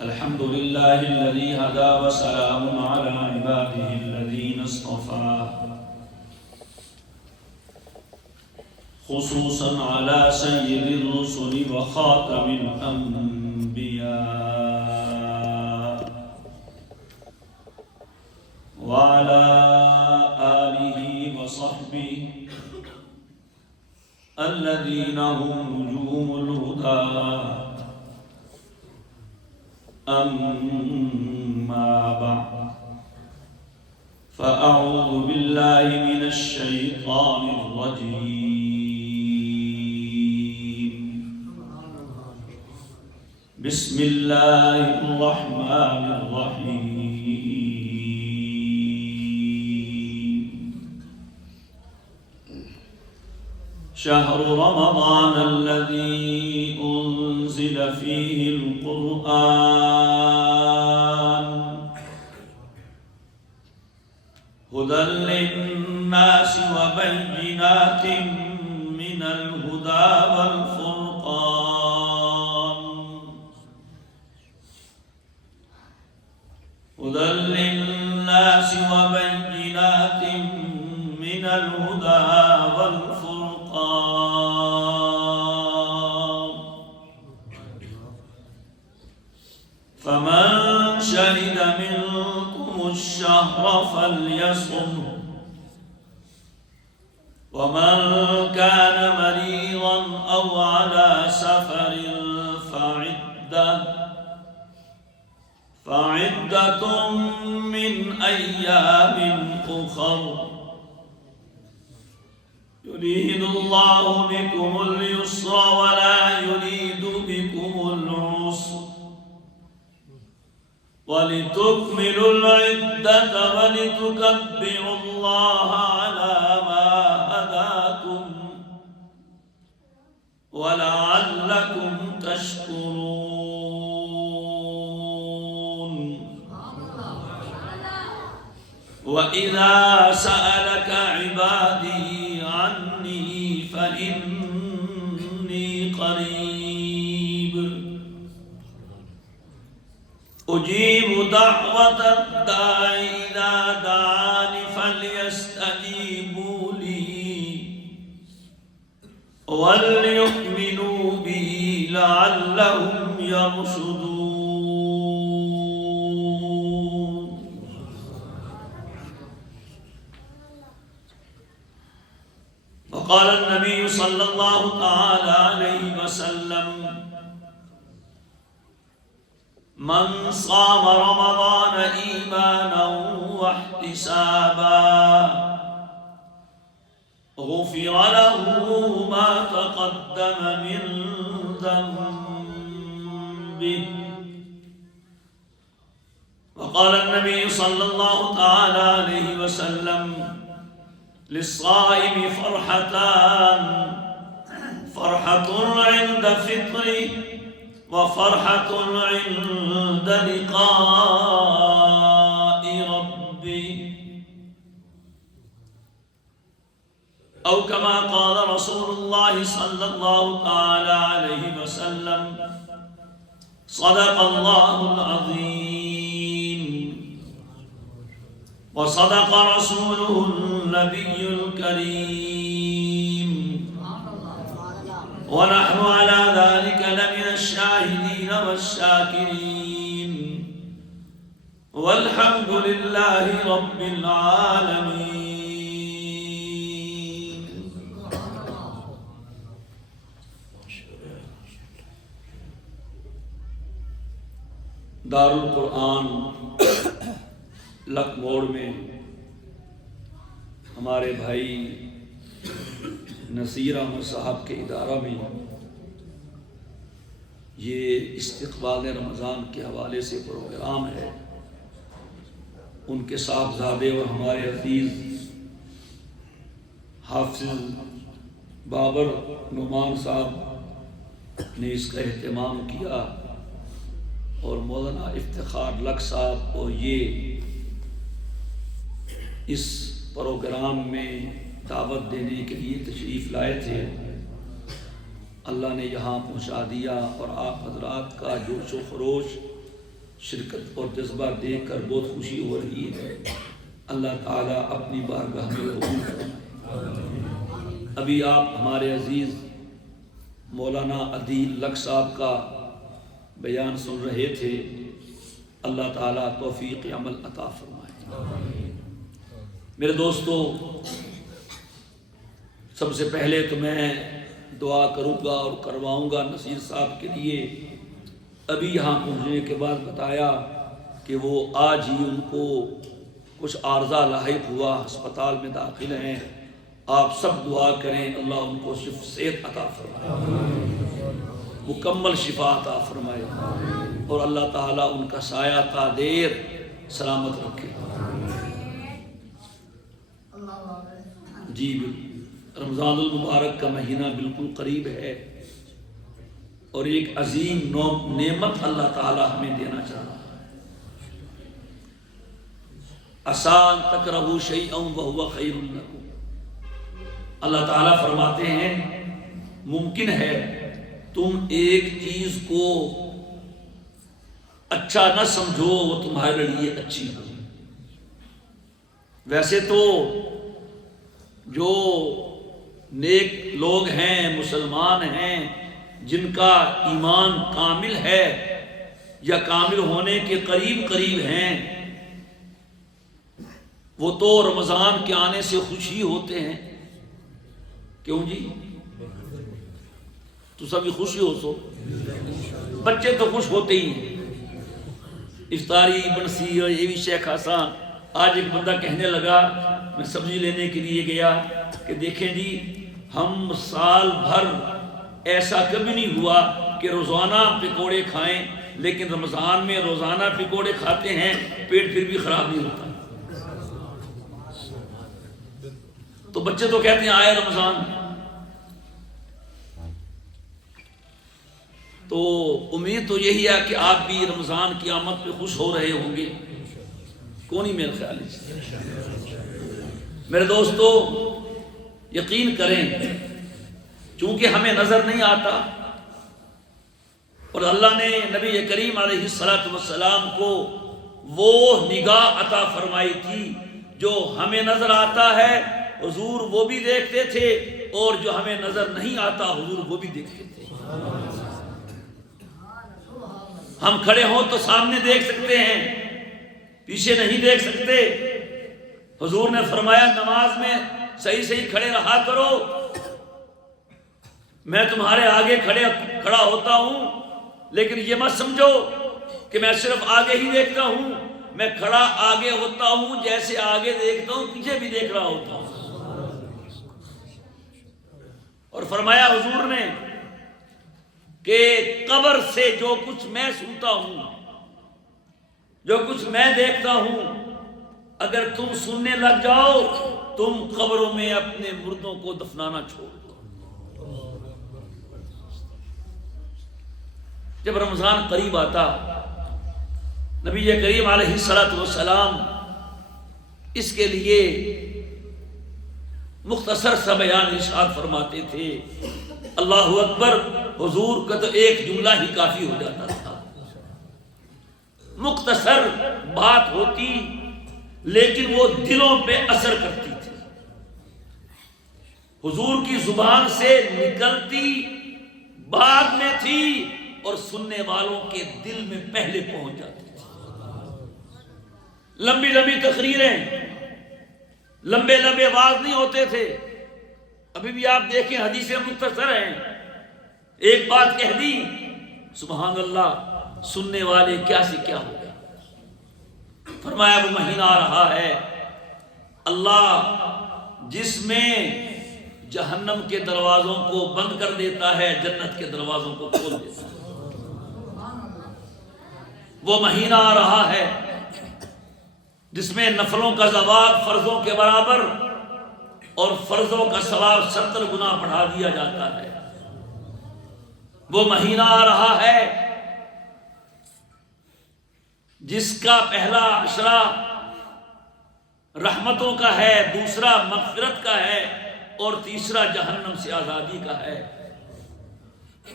الحمد لله الذي هدى وسلام على عباده الذين اصطفى خصوصا على سيد الرسل وخاتم الأنبياء وعلى آله وصحبه الذين هم نجوم الهدى. أما بعد فأعوذ بالله من الشيطان الرجيم. بسم الله الرحمن الرحيم. شهر رمضان الذي أنزل فيه القرآن هدى للناس وبينات من الهدى والفرقان. هدى للناس وبينات من الهدى والفرقان. فمن شهد منكم الشهر فليصمه ومن كان مريضا أو على سفر فعدة من أيام أخر. يريد الله بكم اليسر ولا يريد بكم العسر ولتكملوا العدة ولتكبروا الله على ما هداكم ولعلكم تشكرون. وإذا سألك عبادي عني فإني قريب أجيب دعوة الداع إذا دعان فليستجيبوا لي وليؤمنوا بي لعلهم يرشدون. وقال النبي صلى الله تعالى عليه وسلم: من صام رمضان إيمانا واحتسابا غفر له ما تقدم من ذنبه. وقال النبي صلى الله تعالى عليه وسلم: للصائم فرحتان، فرحة عند فطره وفرحة عند لقاء ربه، أو كما قال رسول الله صلى الله تعالى عليه وسلم: صدق الله العظيم وصدق رسوله النبي الكريم، ونحن على ذلك لمن الشاهدين والشاكرين، والحمد لله رب العالمين. دارالقرآن لک موڑ میں ہمارے بھائی نصیر احمد صاحب کے ادارہ میں یہ استقبال رمضان کے حوالے سے پروگرام ہے. ان کے صاحبزادے اور ہمارے عزیز حافظ بابر نعمان صاحب نے اس کا اہتمام کیا، اور مولانا افتخار لک صاحب اور یہ اس پروگرام میں دعوت دینے کے لیے تشریف لائے تھے. اللہ نے یہاں پہنچا دیا، اور آپ حضرات کا جوش و خروش شرکت اور جذبہ دیکھ کر بہت خوشی ہو رہی ہے۔ اللہ تعالیٰ اپنی بارگاہ میں قبول فرمائے۔ ابھی آپ ہمارے عزیز مولانا عدیل لک صاحب کا بیان سن رہے تھے، اللہ تعالیٰ توفیق عمل عطا فرمائے۔ میرے دوستو، سب سے پہلے تو میں دعا کروں گا اور کرواؤں گا نصیر صاحب کے لیے۔ ابھی یہاں پہنچنے کے بعد بتایا کہ وہ آج ہی ان کو کچھ عارضہ لاحق ہوا، ہسپتال میں داخل ہیں۔ آپ سب دعا کریں اللہ ان کو صحت عطا فرمائے، مکمل شفا عطا فرمائے، اور اللہ تعالیٰ ان کا سایہ تا دیر سلامت رکھے۔ جی رمضان المبارک کا مہینہ بالکل قریب ہے، اور ایک عظیم نعمت اللہ تعالیٰ ہمیں دینا چاہ رہا ہے۔ آسان تکرہوا شیئا وہو خیر لکم، اللہ تعالیٰ فرماتے ہیں ممکن ہے تم ایک چیز کو اچھا نہ سمجھو وہ تمہارے لیے اچھی ہو۔ ویسے تو جو نیک لوگ ہیں، مسلمان ہیں، جن کا ایمان کامل ہے یا کامل ہونے کے قریب ہیں، وہ تو رمضان کے آنے سے خوشی ہوتے ہیں۔ کیوں جی؟ تو سبھی خوشی ہو سو، بچے تو خوش ہوتے ہی ہیں۔ افطاری بنسی اور یہ بھی شیخ حسان، آج ایک بندہ کہنے لگا، میں سبزی لینے کے لیے گیا کہ دیکھیں جی ہم سال بھر ایسا کبھی نہیں ہوا کہ روزانہ پکوڑے کھائیں، لیکن رمضان میں روزانہ پکوڑے کھاتے ہیں، پیٹ پھر بھی خراب نہیں ہوتا۔ تو بچے تو کہتے ہیں آئے رمضان، تو امید تو یہی ہے کہ آپ بھی رمضان کی آمد پہ خوش ہو رہے ہوں گے، کون ہی میرے خیال سے۔ میرے دوستو یقین کریں، چونکہ ہمیں نظر نہیں آتا، اور اللہ نے نبی کریم علیہ السلام کو وہ نگاہ عطا فرمائی تھی جو ہمیں نظر آتا ہے حضور وہ بھی دیکھتے تھے، اور جو ہمیں نظر نہیں آتا حضور وہ بھی دیکھتے تھے۔ ہم کھڑے ہوں تو سامنے دیکھ سکتے ہیں، پیچھے نہیں دیکھ سکتے۔ حضور نے فرمایا نماز میں صحیح کھڑے رہا کرو، میں تمہارے آگے کھڑا ہوتا ہوں، لیکن یہ مت سمجھو کہ میں صرف آگے ہی دیکھتا ہوں، میں کھڑا آگے ہوتا ہوں، جیسے آگے دیکھتا ہوں پیچھے بھی دیکھ رہا ہوتا ہوں۔ اور فرمایا حضور نے کہ قبر سے جو کچھ میں سنتا ہوں، جو کچھ میں دیکھتا ہوں، اگر تم سننے لگ جاؤ تم قبروں میں اپنے مردوں کو دفنانا چھوڑ دو۔ جب رمضان قریب آتا نبی کریم علیہ السلام اس کے لیے مختصر سا بیان ارشاد فرماتے تھے۔ اللہ اکبر، حضور کا تو ایک جملہ ہی کافی ہو جاتا تھا، مختصر بات ہوتی لیکن وہ دلوں پہ اثر کرتی تھی۔ حضور کی زبان سے نکلتی بعد میں تھی اور سننے والوں کے دل میں پہلے پہنچ جاتی تھی۔ لمبی لمبی تقریریں، لمبے لمبے واعظ نہیں ہوتے تھے۔ ابھی بھی آپ دیکھیں حدیثیں مختصر ہیں، ایک بات کہہ دی سبحان اللہ، سننے والے کیا سے کیا ہو گیا۔ فرمایا وہ مہینہ آ رہا ہے اللہ جس میں جہنم کے دروازوں کو بند کر دیتا ہے، جنت کے دروازوں کو کھول دیتا ہے۔ وہ مہینہ آ رہا ہے جس میں نفلوں کا ثواب فرضوں کے برابر اور فرضوں کا ثواب 70 گنا بڑھا دیا جاتا ہے۔ وہ مہینہ آ رہا ہے جس کا پہلا عشرہ رحمتوں کا ہے، دوسرا مغفرت کا ہے، اور تیسرا جہنم سے آزادی کا ہے۔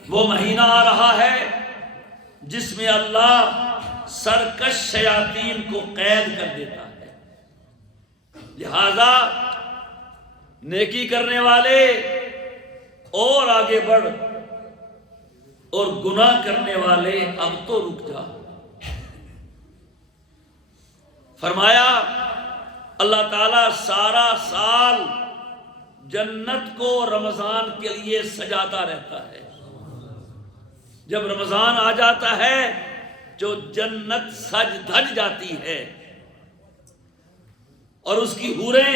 وہ مہینہ آ رہا ہے جس میں اللہ سرکش شیاطین کو قید کر دیتا ہے۔ لہذا نیکی کرنے والے اور آگے بڑھ، اور گناہ کرنے والے اب تو رک جا۔ فرمایا اللہ تعالیٰ سارا سال جنت کو رمضان کے لیے سجاتا رہتا ہے۔ جب رمضان آ جاتا ہے جو جنت سج دھج جاتی ہے، اور اس کی حوریں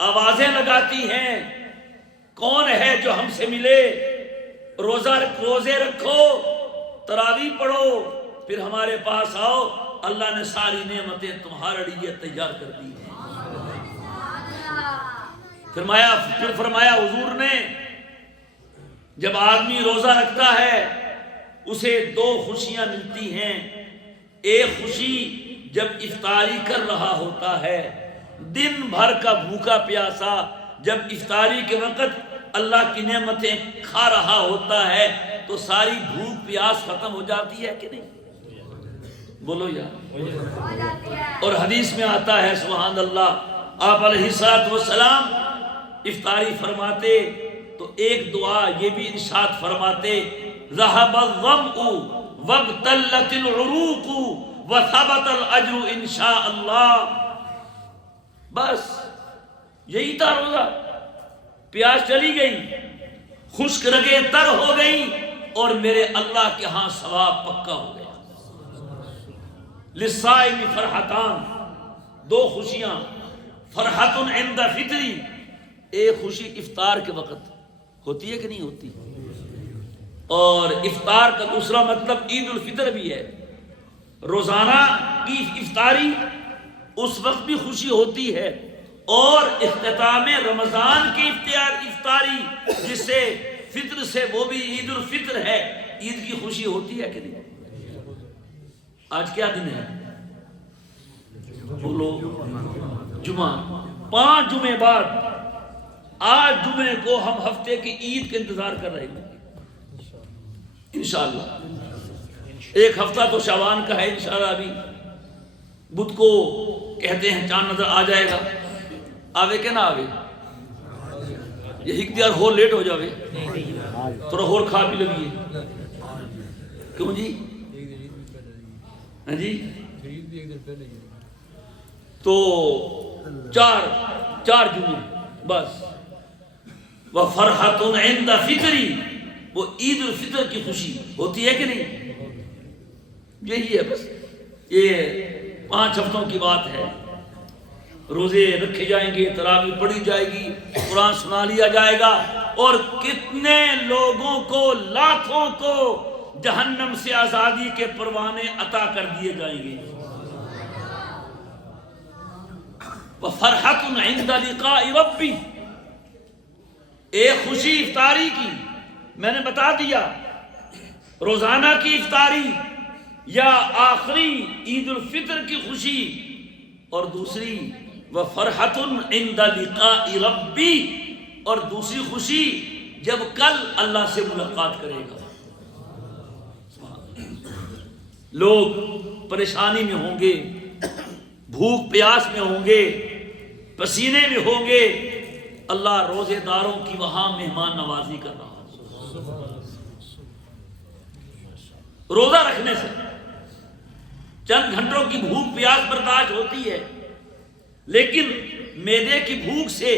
آوازیں لگاتی ہیں، کون ہے جو ہم سے ملے؟ روزے رکھو، تراویح پڑھو، پھر ہمارے پاس آؤ، اللہ نے ساری نعمتیں تمہارے لیے تیار کر دی ہیں۔ پھر فرمایا حضور نے جب آدمی روزہ رکھتا ہے اسے دو خوشیاں ملتی ہیں۔ ایک خوشی جب افطاری کر رہا ہوتا ہے، دن بھر کا بھوکا پیاسا، جب افطاری کے وقت اللہ کی نعمتیں کھا رہا ہوتا ہے تو ساری بھوک پیاس ختم ہو جاتی ہے کہ نہیں؟ بولو یار۔ اور حدیث میں آتا ہے سبحان اللہ، آپ علیہ السلام افطاری فرماتے تو ایک دعا یہ بھی ارشاد فرماتے، ذهب الظمأ وابتلت العروق وثبت الاجر انشاء اللہ۔ بس یہی تھا روزہ، پیاس چلی گئی، خشک رگیں تر ہو گئی، اور میرے اللہ کے ہاں ثواب پکا ہو گیا۔ للصائم فرحتان، دو خوشیاں، فرحت عند فطری، ایک خوشی افطار کے وقت ہوتی ہے کہ نہیں ہوتی، اور افطار کا دوسرا مطلب عید الفطر بھی ہے۔ روزانہ کی افطاری اس وقت بھی خوشی ہوتی ہے، اور اختتام رمضان کی افطاری جس سے فطر سے وہ بھی عید الفطر ہے، عید کی خوشی ہوتی ہے کہ نہیں؟ آج کیا دن ہے؟ بولو، جمعہ۔ 5 جمعے بعد آج جمعے کو ہم ہفتے کی عید کا انتظار کر رہے ہیں انشاءاللہ۔ ایک ہفتہ تو شعبان کا ہے انشاءاللہ، ابھی بدھ کو کہتے ہیں چاند نظر آ جائے گا، آوے کہ نہ آوے؟ یہ اختیار ہو لیٹ ہو جاوے، تھوڑا اور کھا بھی لگیے، کیوں جی؟ ہاں جی، تو چار جمعے بس۔ وَفَرْحَةٌ عِنْدَ فِطْرِ، وہ عید الفطر کی خوشی ہوتی ہے کہ نہیں؟ یہی ہے بس، یہ 5 ہفتوں کی بات ہے۔ روزے رکھے جائیں گے، تراویح پڑھی جائے گی، قرآن سنا لیا جائے گا، اور کتنے لوگوں کو، لاکھوں کو جہنم سے آزادی کے پروانے عطا کر دیے جائیں گے۔ وَفَرْحَةٌ عِنْدَ لِقَاءِ رَبِّ، ایک خوشی افطاری کی میں نے بتا دیا، روزانہ کی افطاری یا آخری عید الفطر کی خوشی، اور دوسری وَفَرْحَةٌ عِنْدَ لِقَاءِ رَبِّ، اور دوسری خوشی جب کل اللہ سے ملاقات کرے گا۔ لوگ پریشانی میں ہوں گے، بھوک پیاس میں ہوں گے، پسینے میں ہوں گے، اللہ روزے داروں کی وہاں مہمان نوازی کر رہا ہے۔ روزہ رکھنے سے چند گھنٹوں کی بھوک پیاس برداشت ہوتی ہے، لیکن معدے کی بھوک سے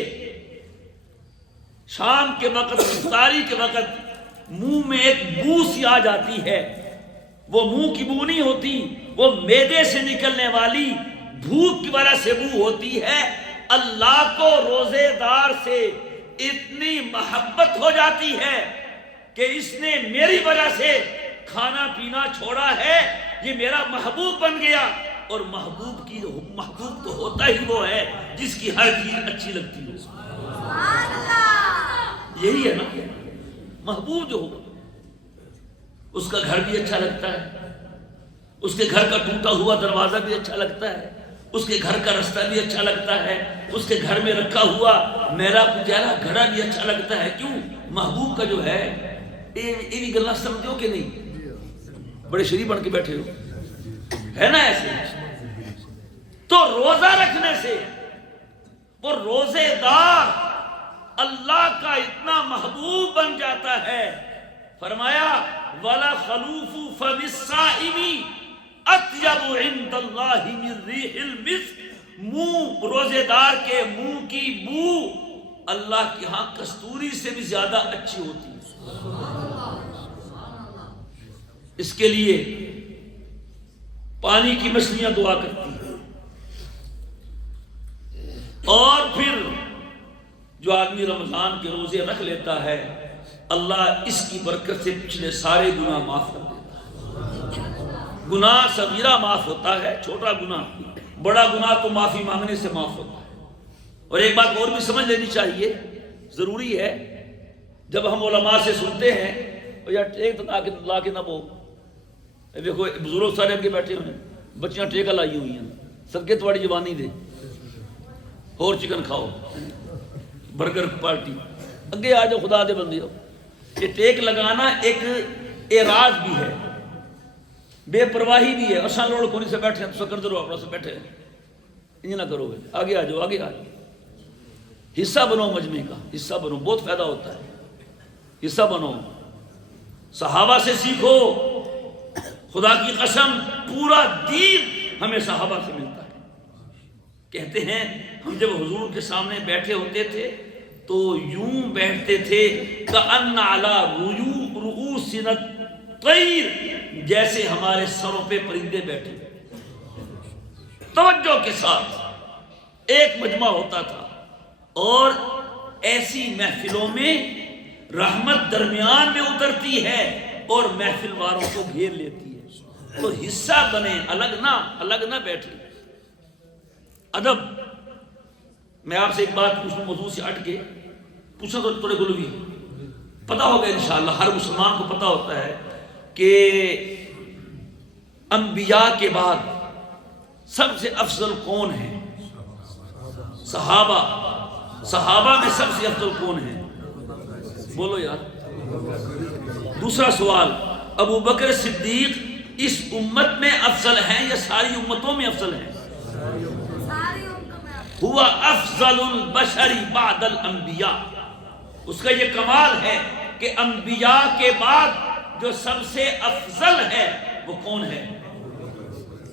شام کے وقت، افطاری کے وقت منہ میں ایک بو سی آ جاتی ہے، وہ منہ کی بو نہیں ہوتی، وہ معدے سے نکلنے والی بھوک کی وجہ سے بو ہوتی ہے۔ اللہ کو روزے دار سے اتنی محبت ہو جاتی ہے کہ اس نے میری وجہ سے کھانا پینا چھوڑا ہے، یہ میرا محبوب بن گیا، اور محبوب تو ہوتا ہی وہ ہے جس کی ہر چیز اچھی لگتی ہے۔ یہی ہے نا، محبوب جو ہوگا اس کا گھر بھی اچھا لگتا ہے، اس کے گھر کا ٹوٹا ہوا دروازہ بھی اچھا لگتا ہے، اس کے گھر کا رستہ بھی اچھا لگتا ہے، اس کے گھر میں رکھا ہوا میرا کچیلا گھڑا بھی اچھا لگتا ہے۔ کیوں؟ محبوب کا جو ہے، یہ گلا سمجھو کہ نہیں؟ بڑے شریف بن کے بیٹھے ہو، ہے نا ایسے؟ تو روزہ رکھنے سے وہ روزے دار اللہ کا اتنا محبوب بن جاتا ہے. فرمایا وَلَا خَلُوفُ فَمِ الصَّائِمِ اطیب عند اللہ من ریح المسک، منہ روزے دار کے منہ کی بو اللہ کے ہاں کستوری سے بھی زیادہ اچھی ہوتی ہے. اس کے لیے پانی کی مچھلیاں دعا کرتی ہیں. اور پھر جو آدمی رمضان کے روزے رکھ لیتا ہے اللہ اس کی برکت سے پچھلے سارے گناہ معاف کر دیتا ہے. گناہ صغیرہ معاف ہوتا ہے، چھوٹا گناہ، بڑا گناہ تو معافی مانگنے سے معاف ہوتا ہے. اور ایک بات اور بھی سمجھ لینی چاہیے، ضروری ہے، جب ہم علماء سے سنتے ہیں یار ٹیک تو لا کے نہ بو، دیکھو بزرگ سارے کے بیٹھے ہوئے ہیں، بچیاں ٹیکا لائی ہوئی ہیں، صدقے تواڑی جوانی دے اور چکن کھاؤ، برگر پارٹی، اگے آ جاؤ خدا دے بندے ہو. یہ ٹیک لگانا ایک اعراض بھی ہے، بے پرواہی بھی ہے. اصل لوڑ کونی سے بیٹھے ہیں تو سکر درو اپنا سے بیٹھے ہیں، یہ نہ کرو گے، آگے آ جاؤ، آگے آ جاؤ، حصہ بنو مجمع کا، حصہ بنو، بہت فائدہ ہوتا ہے، حصہ بنو. صحابہ سے سیکھو، خدا کی قسم پورا دین ہمیں صحابہ سے ملتا ہے. کہتے ہیں ہم جب حضور کے سامنے بیٹھے ہوتے تھے تو یوں بیٹھتے تھے کأن علی رؤوسنا الطیر، جیسے ہمارے سروں پہ پرندے بیٹھے. توجہ کے ساتھ ایک مجمع ہوتا تھا اور ایسی محفلوں میں رحمت درمیان میں اترتی ہے اور محفل والوں کو گھیر لیتی ہے. تو حصہ بنے، الگ نہ بیٹھے. ادب. میں آپ سے ایک بات پوچھوں، موضوع سے ہٹ کے پوچھنا تو تھوڑے گلوی پتا ہوگا انشاءاللہ، ہر مسلمان کو پتا ہوتا ہے کہ انبیاء کے بعد سب سے افضل کون ہے؟ صحابہ. صحابہ میں سب سے افضل کون ہے؟ بولو یار. دوسرا سوال، ابو بکر صدیق اس امت میں افضل ہیں یا ساری امتوں میں افضل ہیں؟ ہوا افضل البشر بعد الانبیاء. اس کا یہ کمال ہے کہ انبیاء کے بعد جو سب سے افضل ہے وہ کون ہے؟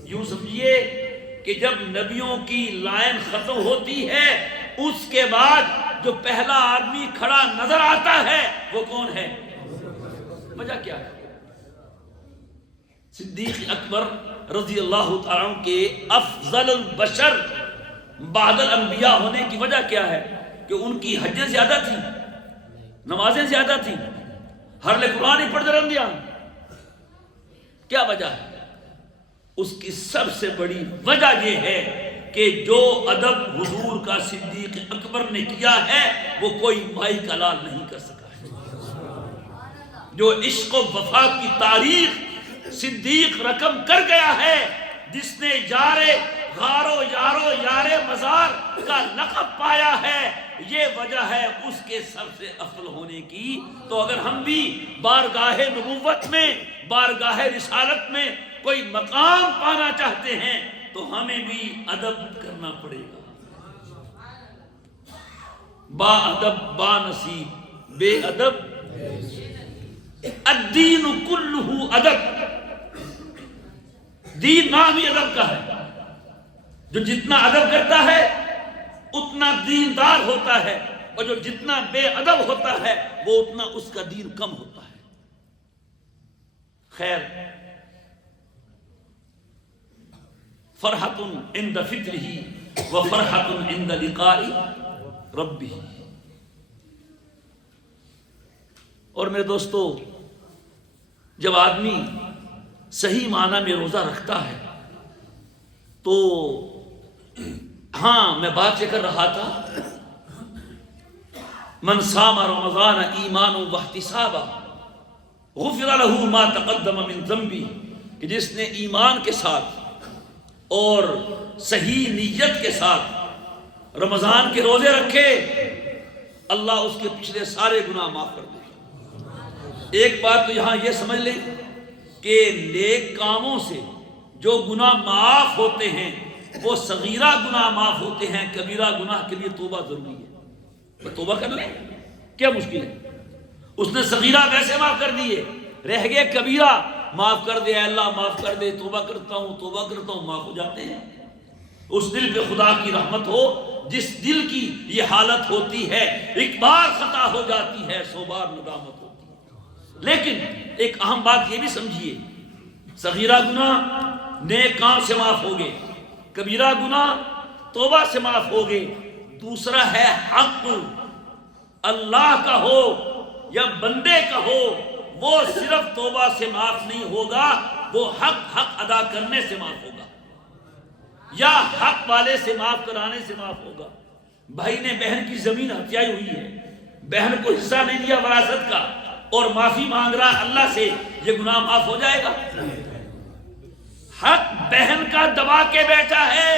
یوں سمجھیے کہ جب نبیوں کی لائن ختم ہوتی ہے اس کے بعد جو پہلا آدمی کھڑا نظر آتا ہے وہ کون ہے؟ وجہ کیا ہے؟ صدیق اکبر رضی اللہ تعالیٰ عنہ کے افضل البشر بعد الانبیاء ہونے کی وجہ کیا ہے؟ کہ ان کی حجیں زیادہ تھیں، نمازیں زیادہ تھیں، حرل قرآن ہی پڑھتے رہ دیا. کیا وجہ ہے؟ اس کی سب سے بڑی وجہ یہ ہے کہ جو ادب حضور کا صدیق اکبر نے کیا ہے وہ کوئی مائی کا لال نہیں کر سکا ہے. جو عشق و وفا کی تاریخ صدیق رقم کر گیا ہے، جس نے غارو یار مزار کا لقب پایا ہے، یہ وجہ ہے اس کے سب سے افضل ہونے کی. تو اگر ہم بھی بارگاہ نبوت میں، بارگاہ رسالت میں کوئی مقام پانا چاہتے ہیں تو ہمیں بھی ادب کرنا پڑے گا. با ادب با نصیب، بے ادب. الدین کلہ ادب. دین نام ہی ادب کا ہے. جو جتنا ادب کرتا ہے اتنا دیندار ہوتا ہے، اور جو جتنا بے ادب ہوتا ہے وہ اتنا اس کا دین کم ہوتا ہے. خیر، فرحۃ عند فطرہ و فرحۃ عند لقاء ربہ. اور میرے دوستو، جب آدمی صحیح معنی میں روزہ رکھتا ہے تو ہاں میں بات یہ کر رہا تھا، من صام رمضان ایمانا واحتسابا غفر له ما تقدم من ذنبہ، کہ جس نے ایمان کے ساتھ اور صحیح نیت کے ساتھ رمضان کے روزے رکھے، اللہ اس کے پچھلے سارے گناہ معاف کر دے. ایک بات تو یہاں یہ سمجھ لیں کہ نیک کاموں سے جو گناہ معاف ہوتے ہیں وہ صغیرہ گناہ معاف ہوتے ہیں، کبیرہ گناہ کے لیے توبہ ضروری ہے۔ وہ توبہ کر لیں، کیا مشکل ہے؟ اس نے صغیرہ ویسے معاف کر دیے، رہ گئے کبیرہ، معاف کر دے اللہ معاف کر دے، توبہ کرتا ہوں، معاف ہو جاتے ہیں۔ اس دل پہ خدا کی رحمت ہو جس دل کی یہ حالت ہوتی ہے، ایک بار خطا ہو جاتی ہے 100 بار ندامت ہوتی ہے۔ لیکن ایک اہم بات یہ بھی سمجھیے، صغیرہ گناہ نیک کام سے معاف ہو گئے، کبیرہ گناہ توبہ سے معاف ہو گئے۔ دوسرا ہے حق، اللہ کا ہو یا بندے کا ہو، وہ صرف توبہ سے معاف نہیں ہوگا، وہ حق ادا کرنے سے معاف ہوگا، یا حق والے سے معاف کرانے سے معاف ہوگا۔ بھائی نے بہن کی زمین ہتھیائی ہوئی ہے، بہن کو حصہ نہیں دیا وراثت کا، اور معافی مانگ رہا اللہ سے، یہ گناہ معاف ہو جائے گا؟ حق بہن کا دبا کے بیٹھا ہے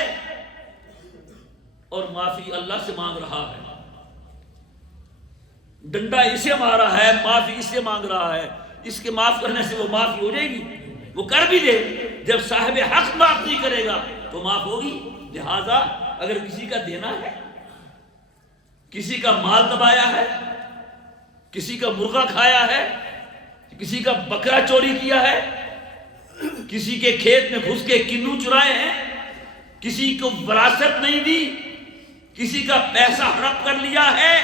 اور معافی اللہ سے مانگ رہا ہے، ڈنڈا اسے مارا ہے، معافی اس سے مانگ رہا ہے، اس کے معاف کرنے سے وہ معافی ہو جائے گی؟ وہ کر بھی دے، جب صاحب حق معاف نہیں کرے گا تو معاف ہوگی۔ لہذا اگر کسی کا دینا ہے، کسی کا مال دبایا ہے، کسی کا مرغا کھایا ہے، کسی کا بکرا چوری کیا ہے، کسی کے کھیت میں گھس کے کنو چرائے ہیں، کسی کو وراثت نہیں دی، کسی کا پیسہ ہڑپ کر لیا ہے،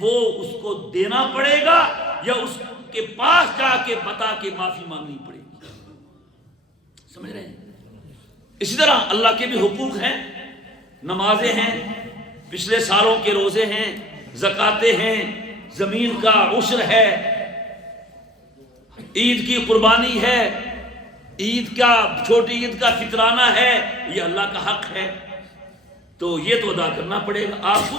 وہ اس کو دینا پڑے گا یا اس کے پاس جا کے بتا کے معافی مانگنی پڑے گی؟ سمجھ رہے ہیں؟ اسی طرح اللہ کے بھی حقوق ہیں، نمازیں ہیں، پچھلے سالوں کے روزے ہیں، زکاتیں ہیں، زمین کا عشر ہے، عید کی قربانی ہے، عید کا چھوٹی عید کا فطرانہ ہے، یہ اللہ کا حق ہے، تو یہ تو ادا کرنا پڑے گا۔ آپ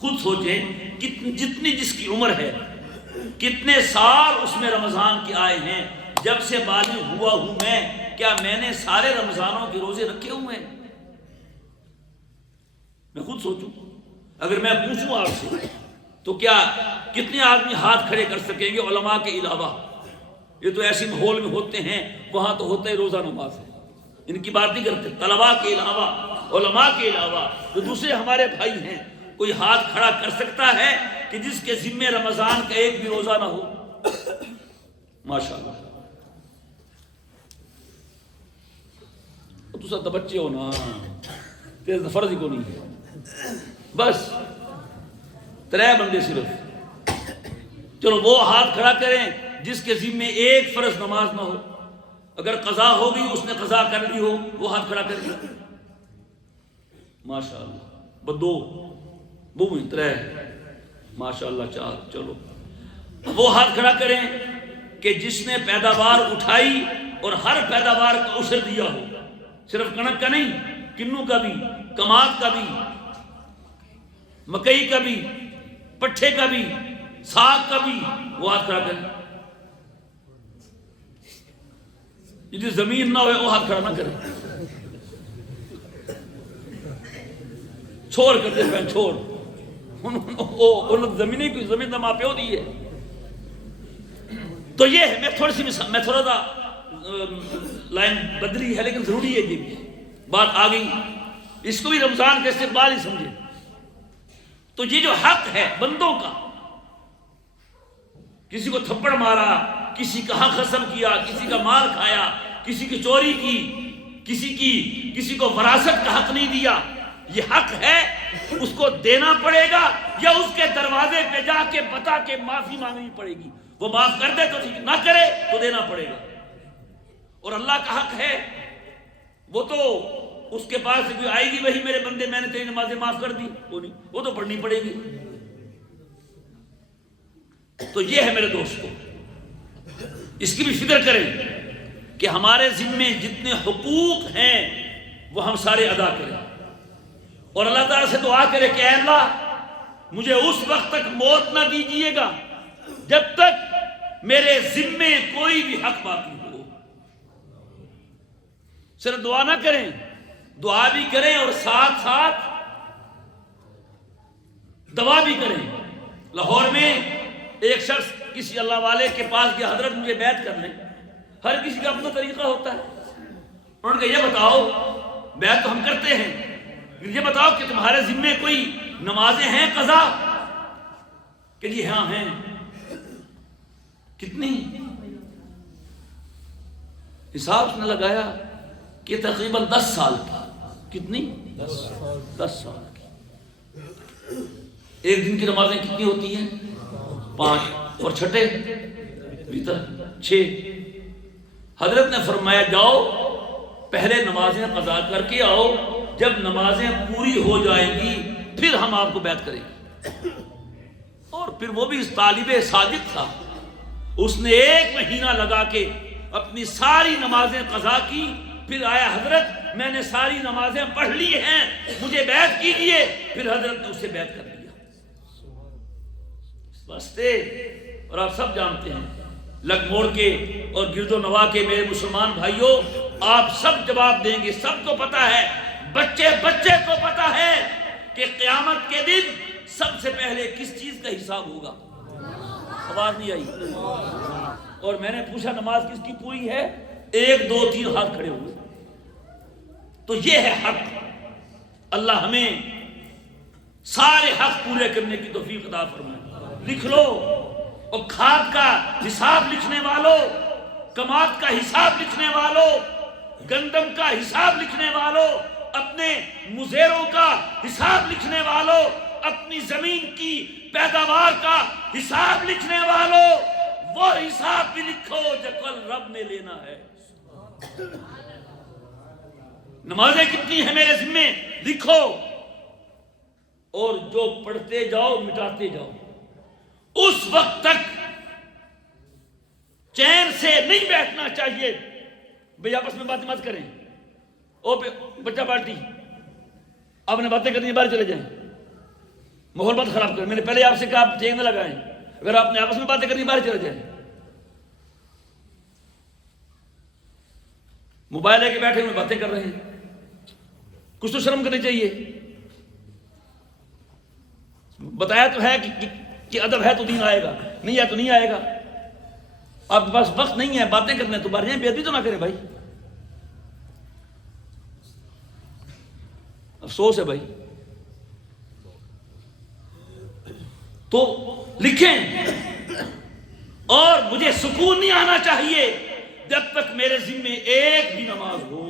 خود سوچیں جتنی جس کی عمر ہے، کتنے سال اس میں رمضان کے آئے ہیں، جب سے بالغ ہوا ہوں کیا میں نے سارے رمضانوں کے روزے رکھے ہوئے ہیں؟ میں خود سوچوں، اگر میں پوچھوں آپ سے تو کیا کتنے آدمی ہاتھ کھڑے کر سکیں گے علماء کے علاوہ؟ یہ تو ایسی ماحول میں ہوتے ہیں، وہاں تو ہوتا ہی روزہ نماز ہے، ان کی بات نہیں کرتے۔ طلباء کے علاوہ، علماء کے علاوہ جو دوسرے ہمارے بھائی ہیں، کوئی ہاتھ کھڑا کر سکتا ہے کہ جس کے ذمے رمضان کا ایک بھی روزہ نہ ہو؟ ماشاءاللہ۔ تو سب بچے ہو نا، تیرے فرض ہی کو نہیں ہے، بس 3 بندے صرف، چلو وہ ہاتھ کھڑا کریں جس کے ذمے ایک فرض نماز نہ ہو، اگر قضا ہو گئی اس نے قضا کر لی ہو، وہ ہاتھ کھڑا کر دیا، ماشاءاللہ۔ بدو وہ 3، ماشاءاللہ 4، چلو وہ ہاتھ کھڑا کریں کہ جس نے پیداوار اٹھائی اور ہر پیداوار کا عشر دیا ہو، صرف کنک کا نہیں، کنو کا بھی، کماد کا بھی، مکئی کا بھی، پٹھے کا بھی، ساگ کا بھی، وہ ہاتھ کھڑا کریں۔ جدی زمین نہ ہوئے وہ ہاتھ کھڑا نہ کریں، چھوڑ کرتے ہیں، چھوڑ زمینی کی زمین تو ماں پیو دی ہے۔ تو یہ ہے، میں تھوڑا سا لائن بدلی ہے لیکن ضروری ہے، یہ بھی بات آ گئی، اس کو بھی رمضان کے استقبال ہی سمجھے۔ تو یہ جو حق ہے بندوں کا، کسی کو تھپڑ مارا، کسی کا حق قسم کیا، کسی کا مال کھایا، کسی کی چوری کی، کسی کو وراثت کا حق نہیں دیا، یہ حق ہے، اس کو دینا پڑے گا یا اس کے دروازے پہ جا کے بتا کے معافی مانگنی پڑے گی؟ وہ معاف کر دے تو ٹھیک، نہ کرے تو دینا پڑے گا۔ اور اللہ کا حق ہے، وہ تو اس کے پاس سے کوئی آئے گی، وہی میرے بندے میں نے تیری نمازیں معاف کر دی، وہ نہیں، وہ تو پڑھنی پڑے گی۔ تو یہ ہے میرے دوستو، اس کی بھی فکر کریں کہ ہمارے ذمے جتنے حقوق ہیں وہ ہم سارے ادا کریں، اور اللہ تعالیٰ سے دعا کرے کہ اے اللہ مجھے اس وقت تک موت نہ دیجیے گا جب تک میرے ذمے کوئی بھی حق باقی ہو۔ صرف دعا نہ کریں، دعا بھی کریں اور ساتھ ساتھ دعا بھی کریں۔ لاہور میں ایک شخص کسی اللہ والے کے پاس گیا، حضرت مجھے بیعت کر لیں۔ ہر کسی کا اپنا طریقہ ہوتا ہے، انہوں نے کہا یہ بتاؤ، بیعت تو ہم کرتے ہیں، یہ بتاؤ کہ تمہارے ذمے کوئی نمازیں ہیں قضا؟ کہ جی ہاں ہیں۔ کتنی؟ حساب نے لگایا کہ تقریباً 10 سال کی۔ کتنی؟ 10 سال کی۔ ایک دن کی نمازیں کتنی ہوتی ہیں؟ 5، اور چھٹے بھیتر 6۔ حضرت نے فرمایا جاؤ پہلے نمازیں قضا کر کے آؤ، جب نمازیں پوری ہو جائیں گی پھر ہم آپ کو بیعت کریں گے۔ اور پھر وہ بھی اس طالب صادق تھا، اس نے 1 مہینہ لگا کے اپنی ساری نمازیں قضا کی، پھر آیا حضرت میں نے ساری نمازیں پڑھ لی ہیں، مجھے بیعت کیجئے۔ پھر حضرت نے اسے بیعت کر لیا۔ اس واسطے، اور آپ سب جانتے ہیں، لگ موڑ کے اور گرد و نواح کے میرے مسلمان بھائیوں، آپ سب جواب دیں گے، سب کو پتا ہے، بچے بچے کو پتا ہے کہ قیامت کے دن سب سے پہلے کس چیز کا حساب ہوگا۔ آواز نہیں آئی؟ اور میں نے پوچھا نماز کس کی پوری ہے؟ 1 2 3 ہاتھ کھڑے ہوئے۔ تو یہ ہے حق۔ اللہ ہمیں سارے حق پورے کرنے کی توفیق عطا فرمائے۔ لکھ لو، اور کھاد کا حساب لکھنے والوں، کماد کا حساب لکھنے والوں، گندم کا حساب لکھنے والوں، اپنے مزیروں کا حساب لکھنے والوں، اپنی زمین کی پیداوار کا حساب لکھنے والوں، وہ حساب بھی لکھو جو کل رب نے لینا ہے۔ نمازیں کتنی ہیں میرے ذمے لکھو، اور جو پڑھتے جاؤ مٹاتے جاؤ۔ اس وقت تک چین سے نہیں بیٹھنا چاہیے۔ بھئی آپس میں باتیں مت کریں، او بچہ پارٹی آپ نے باتیں کرنی باہر چلے جائیں، ماحول مت خراب کریں۔ میں نے پہلے آپ سے کہا آپ چین نہ لگائیں، اگر آپ نے آپس میں باتیں کرنی باہر چلے جائیں۔ موبائل لے کے بیٹھے ہوئے باتیں کر رہے ہیں، کچھ تو شرم کرنی چاہیے۔ بتایا تو ہے کہ ادب ہے تو دین آئے گا، نہیں ہے تو نہیں آئے گا۔ آپ کے پاس وقت نہیں ہے باتیں کرنے تو باہر جائیں، بے ادبی تو نہ کریں بھائی۔ افسوس ہے بھائی۔ تو لکھیں، اور مجھے سکون نہیں آنا چاہیے جب تک میرے ذمے ایک بھی نماز ہو،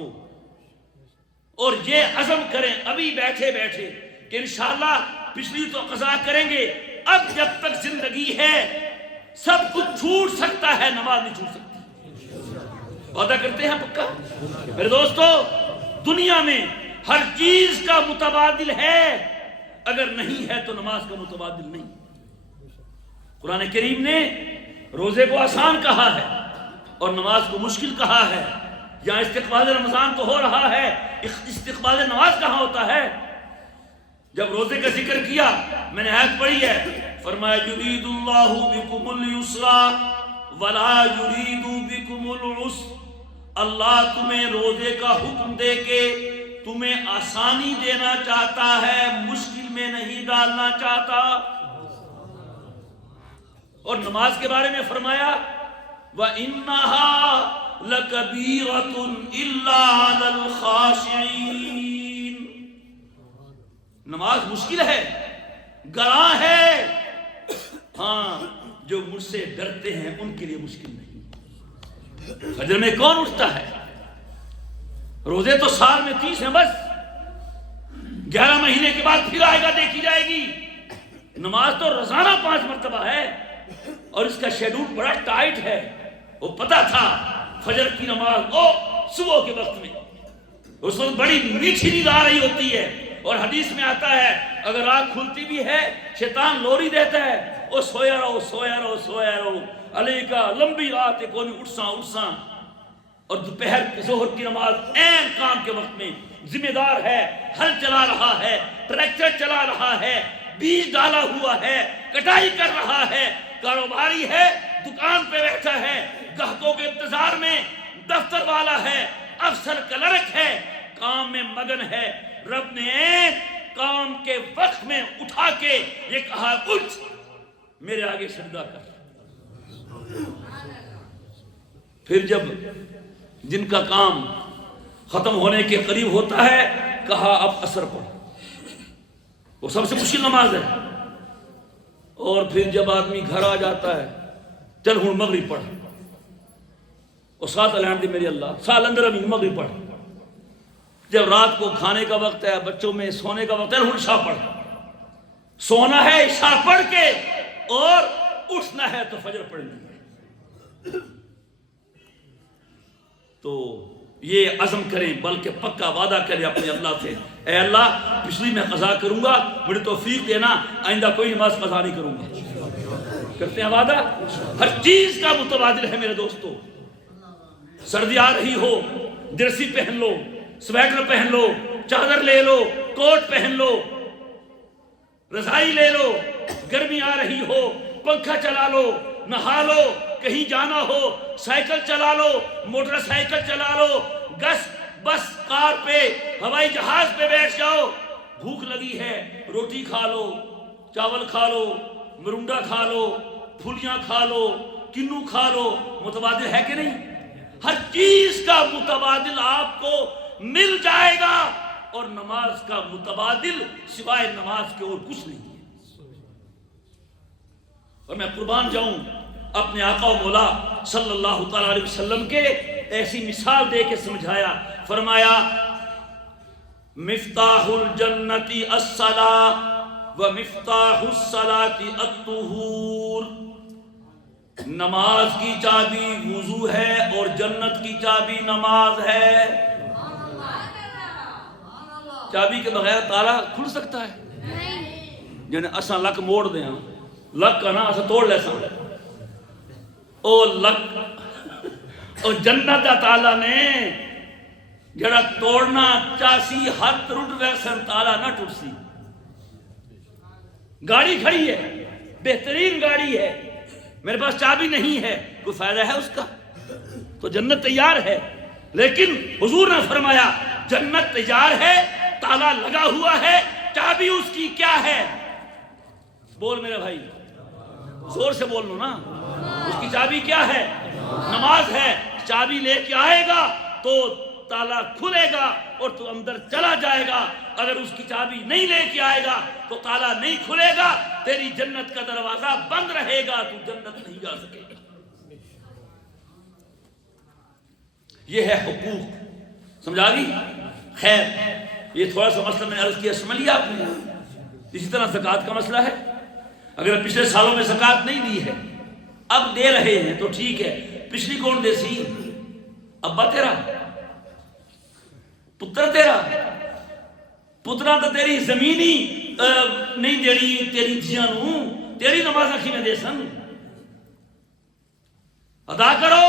اور یہ عزم کریں ابھی بیٹھے بیٹھے کہ انشاءاللہ پچھلی تو قضا کریں گے۔ اب جب تک زندگی ہے سب کچھ چھوٹ سکتا ہے، نماز نہیں چھوٹ سکتی۔ وعدہ کرتے ہیں پکا؟ میرے دوستو، دنیا میں ہر چیز کا متبادل ہے، اگر نہیں ہے تو نماز کا متبادل نہیں۔ قرآن کریم نے روزے کو آسان کہا ہے اور نماز کو مشکل کہا ہے۔ یہاں استقبال رمضان تو ہو رہا ہے، استقبال نماز کہاں ہوتا ہے؟ جب روزے کا ذکر کیا میں نے آیت پڑھی ہے، فرمایا یرید اللہ بکم اليسر ولا یرید بکم العسر۔ اللہ تمہیں روزے کا حکم دے کے تمہیں آسانی دینا چاہتا ہے، مشکل میں نہیں ڈالنا چاہتا۔ اور نماز کے بارے میں فرمایا وَإِنَّهَا لَكَبِيرَةٌ إِلَّا عَلَى الْخَاشِعِينَ۔ نماز مشکل ہے، گراں ہے، ہاں جو مجھ سے ڈرتے ہیں ان کے لیے مشکل نہیں۔ فجر میں کون اٹھتا ہے؟ روزے تو سال میں 30 ہیں بس، 11 مہینے کے بعد پھر آئے گا، دیکھی جائے گی۔ نماز تو روزانہ 5 مرتبہ ہے، اور اس کا شیڈول بڑا ٹائٹ ہے۔ وہ پتا تھا فجر کی نماز صبح کے وقت میں اس وقت بڑی میٹھی نیند آ رہی ہوتی ہے، اور حدیث میں آتا ہے اگر آنکھ کھلتی بھی ہے شیطان لوری دیتا ہے، او سویا رہو سویا رہو سویا رہو، علی کا لمبی رات ہے کونی اٹھساں۔ اور دوپہر ظہر کی نماز عین کام کے وقت میں ذمہ دار ہے، ہل چلا رہا ہے، ٹریکٹر چلا رہا ہے، بیج ڈالا ہوا ہے، کٹائی کر رہا ہے، کاروباری ہے، دکان پہ بیٹھا ہے، گاہکوں کے انتظار میں، دفتر والا ہے، افسر کلرک ہے، کام میں مگن ہے۔ رب نے کام کے وقت میں اٹھا کے یہ کہا اٹھ میرے آگے سجدہ کر۔ پھر جب جن کا کام ختم ہونے کے قریب ہوتا ہے، کہا اب عصر پڑھ، وہ سب سے مشکل نماز ہے، اور پھر جب آدمی گھر آ جاتا ہے چل ہوں مغرب پڑھ، اور ساتھ الحمد میری اللہ سال اندر ابھی مغرب پڑھ، جب رات کو کھانے کا وقت ہے، بچوں میں سونے کا وقت ہے، ہوں عشاء پڑھ، سونا ہے عشاء پڑھ کے، اور اٹھنا ہے تو فجر پڑھنی ہے۔ تو یہ عزم کریں، بلکہ پکا وعدہ کریں اپنے اللہ سے، اے اللہ پچھلی میں قضا کروں گا، مجھے توفیق دینا، آئندہ کوئی نماز قضا نہیں کروں گا۔ کرتے ہیں وعدہ؟ ہر چیز کا متبادل ہے میرے دوستو، سردی آ رہی ہو جرسی پہن لو، سویٹر پہن لو، چادر لے لو، کوٹ پہن لو، رضائی لے لو، گرمی آ رہی ہو پنکھا چلا لو، نہا لو، کہیں جانا ہو سائیکل چلا لو، موٹر سائیکل چلا لو، بس کار پہ، ہوائی جہاز پہ بیٹھ جاؤ، بھوک لگی ہے روٹی کھا لو، چاول کھا لو، مرونڈا کھا لو، پھلیاں کھا لو، کنو کھا لو، متبادل ہے کہ نہیں؟ ہر چیز کا متبادل آپ کو مل جائے گا، اور نماز کا متبادل سوائے نماز کے اور کچھ نہیں ہے۔ اور میں قربان جاؤں اپنے آقا و مولا صلی اللہ تعالی علیہ وسلم کے، ایسی مثال دے کے سمجھایا، فرمایا مفتاح الجنت الصلاۃ و مفتاح الصلاۃ الطہور، نماز کی چابی وضو ہے اور جنت کی چابی نماز ہے۔ چابی کے بغیر تالا کھل سکتا ہے؟ جنہیں اساں لک موڑ دیں، لک کا نا اساں توڑ لے ساں، او لک او جنت دا تالا نے جڑا توڑنا چاسی ہاتھ رٹ ویسن تالا نہ ٹوٹ سی۔ گاڑی کھڑی ہے، بہترین گاڑی ہے، میرے پاس چابی نہیں ہے، کوئی فائدہ ہے اس کا؟ تو جنت تیار ہے، لیکن حضور نے فرمایا جنت تیار ہے، تالا لگا ہوا ہے، چابی اس کی کیا ہے؟ بول میرے بھائی، زور سے بول لو نا، اس کی چابی کیا ہے؟ نماز ہے۔ چابی لے کے آئے گا تو تالا کھلے گا اور تو اندر چلا جائے گا، اگر اس کی چابی نہیں لے کے آئے گا تو تالا نہیں کھلے گا، تیری جنت کا دروازہ بند رہے گا، تو جنت نہیں جا سکے گا۔ یہ ہے حقوق، سمجھا گی؟ خیر، یہ تھوڑا سا مسئلہ میں نے عرض کیا، سمجھ لیا آپ نے؟ اسی طرح زکوٰۃ کا مسئلہ ہے، اگر پچھلے سالوں میں زکوٰۃ نہیں دی ہے، اب دے رہے ہیں تو ٹھیک ہے، پچھلی کون دے سی؟ ابا تیرا، پتر تیرا، پترا تو تیری زمینی نہیں دینی تیری دھیاں نوں، تیری نماز اکھی میں دے سن، ادا کرو۔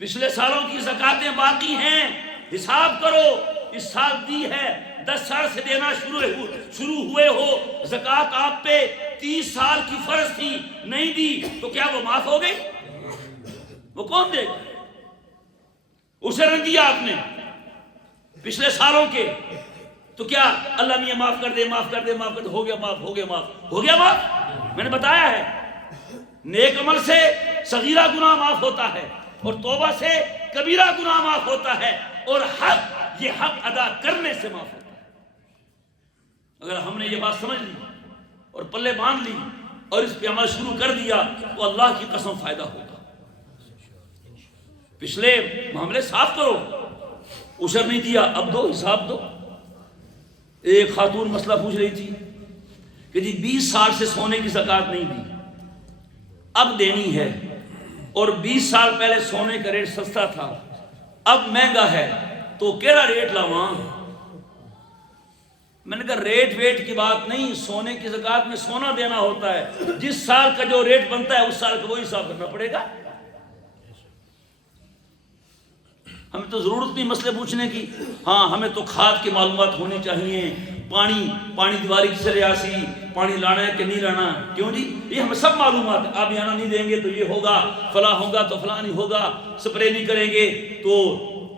پچھلے سالوں کی زکاتیں باقی ہیں، حساب کرو، اس سال دی ہے، 10 سال سے دینا شروع ہوئے ہو، زکات آپ پہ 30 سال کی فرض تھی، نہیں دی تو کیا وہ معاف ہو گئی؟ وہ کون دے گا؟ اسے رنگ دیا آپ نے پچھلے سالوں کے، تو کیا اللہ میاں معاف کر دے، معاف کر دے، معاف کر دے، ہو گیا معاف، ہو گیا معاف، ہو گیا معاف؟ میں نے بتایا ہے، نیک عمل سے صغیرہ گناہ معاف ہوتا ہے، اور توبہ سے کبیرہ گناہ معاف ہوتا ہے، اور حق، یہ حق ادا کرنے سے معاف ہوتا ہے۔ اگر ہم نے یہ بات سمجھ لی اور پلے باندھ لی اور اس پہ عمل شروع کر دیا تو اللہ کی قسم فائدہ ہوگا۔ پچھلے معاملے صاف کرو، اشر نہیں دیا اب دو، حساب دو۔ ایک خاتون مسئلہ پوچھ رہی تھی کہ جی 20 سال سے سونے کی زکوٰۃ نہیں دی، اب دینی ہے، اور 20 سال پہلے سونے کا ریٹ سستا تھا، اب مہنگا ہے، تو کیڑا ریٹ لاواں؟ میں نے کہا ریٹ ویٹ کی بات نہیں، سونے کی زکوٰۃ میں سونا دینا ہوتا ہے، جس سال کا جو ریٹ بنتا ہے اس سال کا وہی حساب کرنا پڑے گا۔ ہمیں تو ضرورت نہیں مسئلے پوچھنے کی، ہاں ہمیں تو کھاد کی معلومات ہونی چاہیے، پانی دیواری کس ریاسی، پانی لانا ہے کہ نہیں لانا، کیوں جی؟ یہ ہمیں سب معلومات ہے، آپ یہاں نہیں دیں گے تو یہ ہوگا، فلاں ہوگا تو فلاں نہیں ہوگا، سپرے نہیں کریں گے تو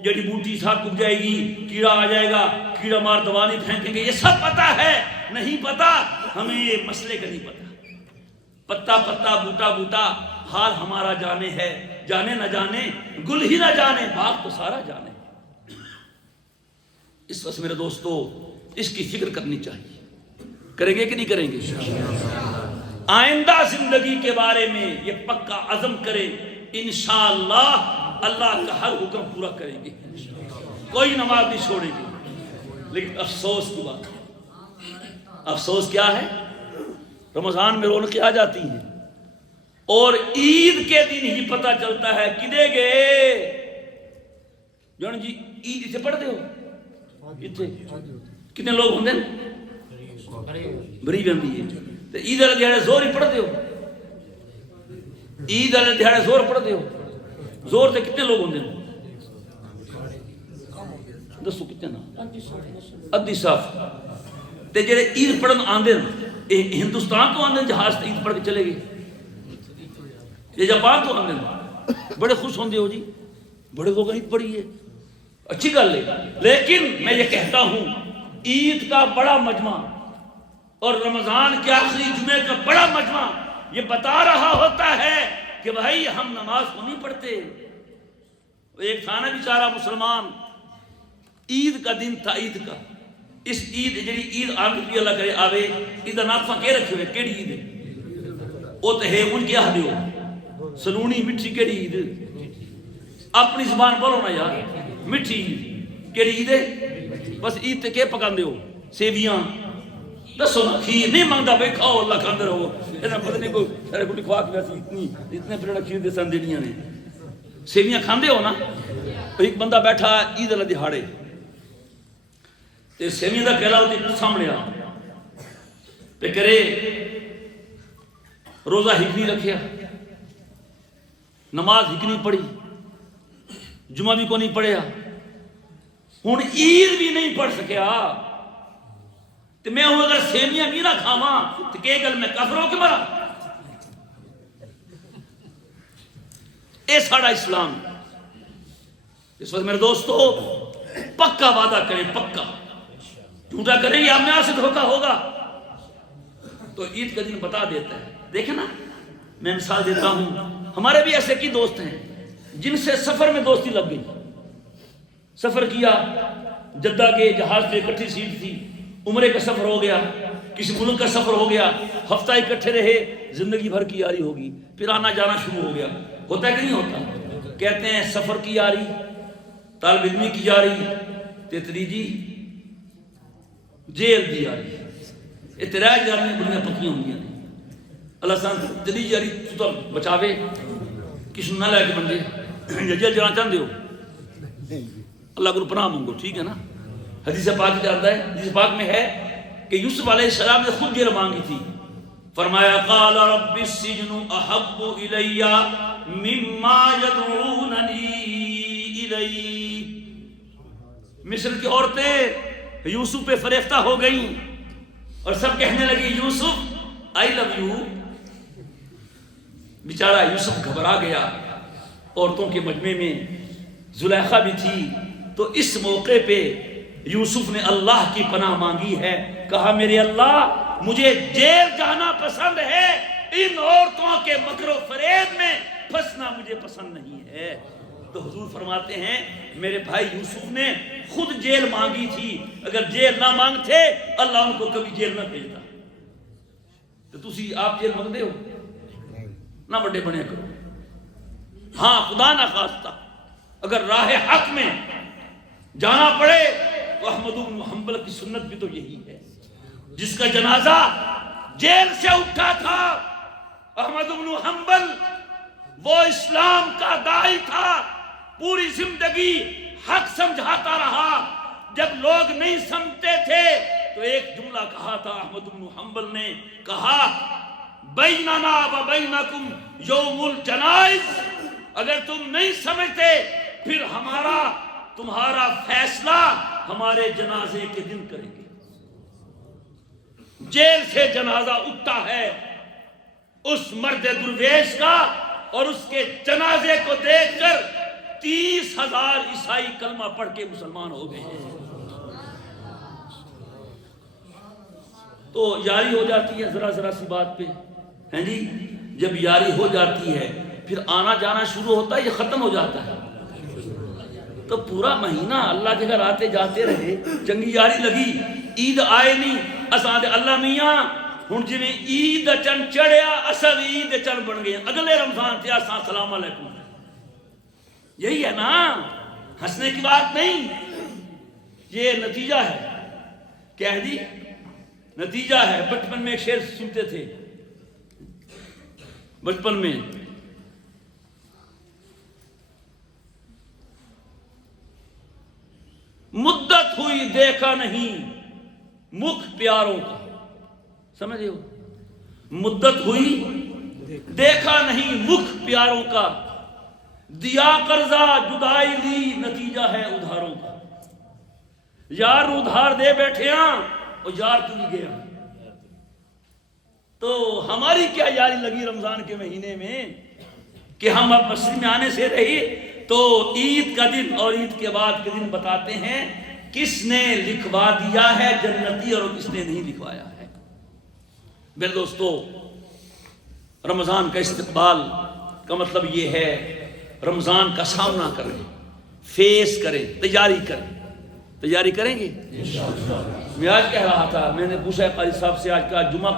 جڑی بوٹی ساتھ اگ جائے گی، کیڑا آ جائے گا، کیڑا مار دوا نہیں پھینکیں گے، یہ سب پتہ ہے۔ نہیں پتہ، ہمیں یہ مسئلے کا نہیں پتہ، پتا پتا بوٹا بوٹا حال ہمارا جانے ہے، جانے نہ جانے گل ہی نہ جانے باغ تو سارا جانے. اس وقت میرے دوستو اس کی فکر کرنی چاہیے. کریں گے کہ نہیں کریں گے؟ آئندہ زندگی کے بارے میں یہ پکا عزم کریں. انشاءاللہ اللہ کا ہر حکم پورا کریں گے. کوئی نماز نہیں چھوڑیں گے. لیکن افسوس کی بات ہے. افسوس کیا ہے؟ رمضان میں رونقیں آ جاتی ہیں اور عید کے دن ہی پتہ چلتا ہے کدے گئے جان جی عید اتنے پڑھتے ہو اتنے کتنے لوگ ہوندے بری بندی ہے تو عید والے دیہڑے زور ہی پڑھتے ہو. عید والے دیہڑے زور پڑھتے ہو. زور سے کتنے لوگ ہوندے دسو کتنے نا ادھی صاف تے جڑے عید پڑھن آندے ہندوستان تو آندے جہاز تے عید پڑھ کے چلے گئے. یہ جاپان تو آندے بڑے خوش ہوندے ہو جی بڑے لوگ عید پڑھی ہے اچھی گل ہے. لیکن میں یہ کہتا ہوں عید کا بڑا مجمع اور رمضان کے آخری جمعے کا بڑا مجمع یہ بتا رہا ہوتا ہے کہ بھائی ہم نماز کو نہیں پڑھتے. ایک تھا نا بیچارہ مسلمان عید کا دن تھا عید کا اس عید جڑی عید آمد اللہ کرے آوے عید ناطفہ کے رکھے ہوئے کیڑی عید ہے وہ تو ہے ان کیا دیو سلونی مٹھی کیڑی عید اپنی زبان بولو نا یار مٹھی عید کیڑی عید ہے بس عید تے کے پکاندے ہو سیویاں دسو نا کھیر نہیں مانگدا بھائی کھاؤ اللہ کھاندے رہو اینا پتہ نہیں کوئی سارے کوئی کھوا کے ویسی اتنے پریڑا کھیر دے سن دیڑیاں نے سیویاں کھاندے ہو نا. ایک بندہ بیٹھا عید والے دہاڑے تے سیویاں دا کہلا ہوتی سامنے آ تے کرے روزہ ہکنی رکھیا نماز ہکنی پڑھی جمعہ بھی کو نہیں پڑھیا ہن عید بھی نہیں پڑھ سکیا تے میں ہوں اگر سیویاں بھی نہ کھاواں تے کہ گل میں کافر ہو کے مرا. اے ساڑا اسلام. اس وقت میرے دوستو پکا وعدہ کریں پکا جھوٹا کریں یا ہمیں سے دھوکا ہوگا تو عید کا دن بتا دیتا ہے. دیکھیں نا میں مثال دیتا ہوں ہمارے بھی ایسے کی دوست ہیں جن سے سفر میں دوستی لگ گئی. سفر کیا جدہ کے جہاز پہ اکٹھی سیٹ تھی عمرے کا سفر ہو گیا کسی ملک کا سفر ہو گیا ہفتہ اکٹھے رہے زندگی بھر کی یاری ہوگی پھر آنا جانا شروع ہو گیا. ہوتا ہے کہ نہیں ہوتا؟ کہتے ہیں سفر کی یاری طالب علمی کی یاری تیتریجی جیل دی یاری اتراج یاری میں بڑیاں پکیاں ہوئی ہیں. اللہ سان دلی یاری تو بچاوے کس نہ لے کے بندے جیل جانا چاہتے ہو اللہ کو پناہ مانگو ٹھیک ہے نا. حدیث پاک میں آتا ہے حدیث پاک میں ہے کہ یوسف علیہ السلام نے خود جیل مانگی تھی. فرمایا قال رب السجن احب الی مما یدعوننی الی. مصر کی عورتیں یوسف پہ فریفتہ ہو گئیں اور سب کہنے لگی یوسف آئی لو یو. بیچارہ یوسف گھبرا گیا. عورتوں کے مجمع میں زلیخا بھی تھی تو اس موقع پہ یوسف نے اللہ کی پناہ مانگی ہے. کہا میرے اللہ مجھے جیل جانا پسند ہے ان عورتوں کے مکر و فریب میں پھنسنا مجھے پسند نہیں ہے. تو حضور فرماتے ہیں میرے بھائی یوسف نے خود جیل مانگی تھی اگر جیل نہ مانگتے اللہ ان کو کبھی جیل نہ بھیجتا. تو تسی آپ جیل مانگتے ہو نہ بڑے بنے کرو. ہاں خدا نہ خواستہ اگر راہ حق میں جانا پڑے تو احمد بن حنبل کی سنت بھی تو یہی ہے جس کا جنازہ جیل سے اٹھا تھا. احمد بن حنبل وہ اسلام کا داعی تھا پوری زندگی حق سمجھاتا رہا. جب لوگ نہیں سمجھتے تھے تو ایک جملہ کہا تھا احمد بن حنبل نے کہا بیننا و بینکم یوم الجنائز. اگر تم نہیں سمجھتے پھر ہمارا تمہارا فیصلہ ہمارے جنازے کے دن کریں گے. جیل سے جنازہ اٹھتا ہے اس مرد درویش کا اور اس کے جنازے کو دیکھ کر 30,000 عیسائی کلمہ پڑھ کے مسلمان ہو گئے ہیں. تو یاری ہو جاتی ہے ذرا ذرا سی بات پہ ہیں جی. جب یاری ہو جاتی ہے پھر آنا جانا شروع ہوتا ہے یہ ختم ہو جاتا ہے. تو پورا مہینہ اللہ کے گھر آتے جاتے رہے, چنگی یاری لگی, عید آئے نہیں, اساں دے اللہ میاں ہن جویں عید چن چڑھیا اصل عید چن بن گئے, اگلے رمضان تے اساں السلام علیکم. یہی ہے نا, ہنسنے کی بات نہیں, یہ نتیجہ ہے. کہہ دی نتیجہ ہے. بچپن میں ایک شعر سنتے تھے, بچپن میں مدت ہوئی دیکھا نہیں مکھ پیاروں کا. سمجھے ہو, مدت ہوئی دیکھا نہیں مکھ پیاروں کا, دیا قرضہ جدائی لی نتیجہ ہے ادھاروں کا. یار ادھار دے بیٹھے ہاں اور یار تو نہیں گیا. تو ہماری کیا یاری لگی رمضان کے مہینے میں کہ ہم اب مسجد میں آنے سے رہی. تو عید کا دن اور عید کے بعد کے دن بتاتے ہیں کس نے لکھوا دیا ہے جنتی اور کس نے نہیں لکھوایا ہے. میرے دوستو, رمضان کا استقبال کا مطلب یہ ہے رمضان کا سامنا کریں, فیس کریں, تیاری کریں. تیاری کریں گے میں آج کہہ رہا تھا, میں نے پوچھا قاری صاحب سے آج کا جمعہ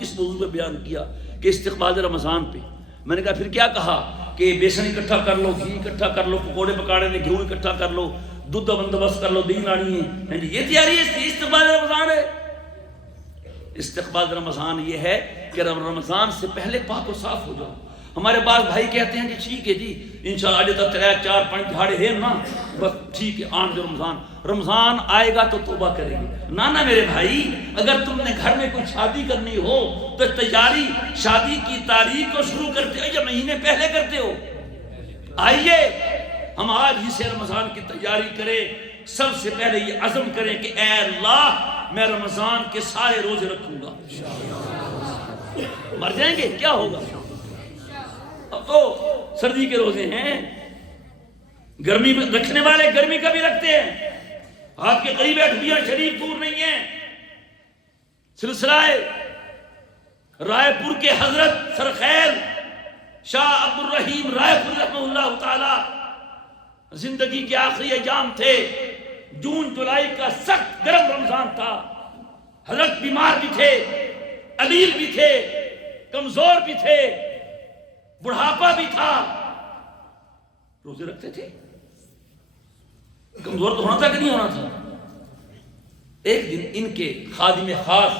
کس موضوع پہ بیان کیا کہ استقبال رمضان پہ. میں نے کہا پھر کیا کہا کہ بیسن اکٹھا کر لو, گھی اکٹھا کر لو, پکوڑے پکاڑے نے گھیو اکٹھا کر لو, دودھ کا بندوبست کر لو, دین آنی ہے. یہ تیاری ہے, استقبال رمضان ہے. استقبال رمضان یہ ہے کہ رمضان سے پہلے پاک و صاف ہو جاؤ. ہمارے بعض بھائی کہتے ہیں کہ ٹھیک ہے جی انشاءاللہ آج تک 3-4-5 دہاڑے ہیں نا, بس ٹھیک ہے آن جو رمضان آئے گا تو توبہ کریں گے. نانا میرے بھائی, اگر تم نے گھر میں کوئی شادی کرنی ہو تو تیاری شادی کی تاریخ کو شروع کرتے ہو یا مہینے پہلے کرتے ہو؟ آئیے ہم آج ہی سے رمضان کی تیاری کریں. سب سے پہلے یہ عزم کریں کہ اے اللہ میں رمضان کے سارے روزے رکھوں گا. مر جائیں گے کیا ہوگا؟ اب تو سردی کے روزے ہیں, گرمی رکھنے والے گرمی کا بھی رکھتے ہیں. آپ کے قریب اٹھبیاں شریف دور نہیں ہیں. سلسلہ رائے پور کے حضرت سرخیل شاہ عبد الرحیم رائے پور رحمہ اللہ تعالی زندگی کے آخری ایام تھے. جون جولائی کا سخت گرم رمضان تھا. حضرت بیمار بھی تھے, علیل بھی تھے, کمزور بھی تھے, بڑھاپا بھی تھا. روزے رکھتے تھے. کمزور تو ہونا تھا کہ نہیں ہونا تھا. ایک دن ان کے خادم خاص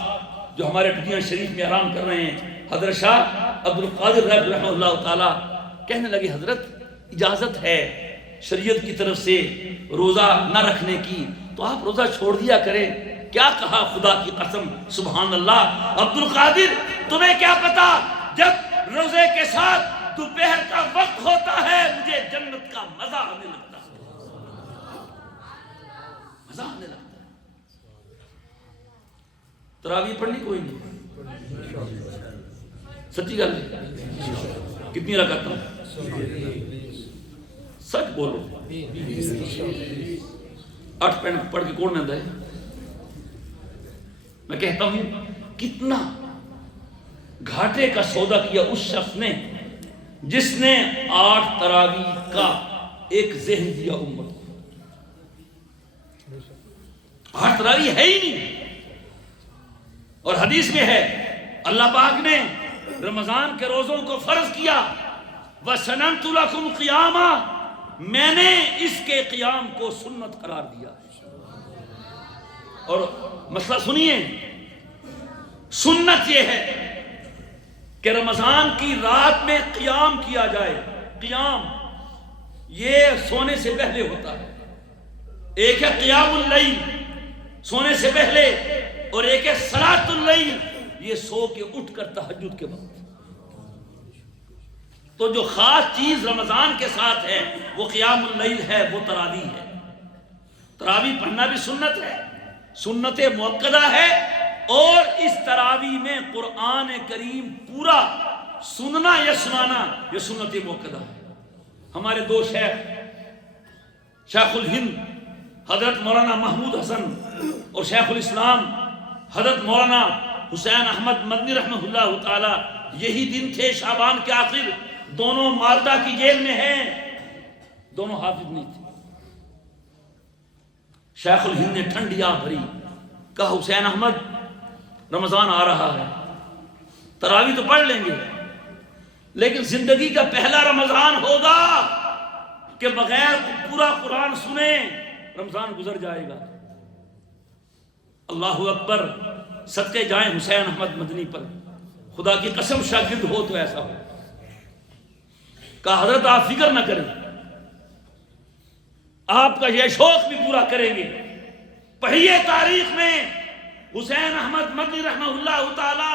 جو ہمارے ٹکیاں شریف میں آرام کر رہے ہیں حضرت شاہ عبد القادر رحمہ اللہ تعالی کہنے لگے حضرت اجازت ہے شریعت کی طرف سے روزہ نہ رکھنے کی, تو آپ روزہ چھوڑ دیا کریں. کیا کہا خدا کی قسم سبحان اللہ, عبد القادر تمہیں کیا پتا جب روزے کے ساتھ دوپہر کا وقت ہوتا ہے مجھے جنت کا مزہ آنے لگتا ہے. مزہ آنے لگتا ہے. تراویح پڑھنی کوئی نہیں, سچی گل ہے. کتنی رکعت ہوں سچ بولو, 8 پڑھ کے کون ملتا ہے؟ میں کہتا ہوں کتنا گھاٹے کا سودا کیا اس شخص نے جس نے 8 تراویح کا ایک ذہن دیا امت کو. 8 تراویح ہے ہی نہیں. اور حدیث میں ہے اللہ پاک نے رمضان کے روزوں کو فرض کیا, وَسَنَنْتُ لَكُمْ قِيَامًا, میں نے اس کے قیام کو سنت قرار دیا. اور مسئلہ سنیے, سنت یہ ہے کہ رمضان کی رات میں قیام کیا جائے. قیام یہ سونے سے پہلے ہوتا ہے. ایک ہے قیام اللیل سونے سے پہلے, اور ایک ہے صلاۃ اللیل یہ سو کے اٹھ کر تہجد کے وقت. تو جو خاص چیز رمضان کے ساتھ ہے وہ قیام اللیل ہے, وہ تراویح ہے. تراویح پڑھنا بھی سنت ہے, سنت مؤکدہ ہے. اور اس تراویح میں قرآن کریم پورا سننا یا سنانا یہ سنت مؤکدہ ہے. ہمارے 2 شیخ الہند حضرت مولانا محمود حسن اور شیخ الاسلام حضرت مولانا حسین احمد مدنی رحمہ اللہ تعالی, یہی دن تھے شعبان کے آخر دونوں مالدہ کی جیل میں ہیں، دونوں حافظ نہیں تھے۔ شیخ الہند نے ٹھنڈی آہ بھری، کہا حسین احمد رمضان آ رہا ہے، تراویح تو پڑھ لیں گے، لیکن زندگی کا پہلا رمضان ہوگا کہ بغیر پورا قرآن سنے رمضان گزر جائے گا۔ اللہ اکبر، صدقے جائیں حسین احمد مدنی پر، خدا کی قسم شاگرد ہو تو ایسا ہو۔ کہا حضرت آپ فکر نہ کریں، آپ کا یہ شوق بھی پورا کریں گے۔ پڑھیے تاریخ میں حسین احمد مدنی رحمہ اللہ تعالی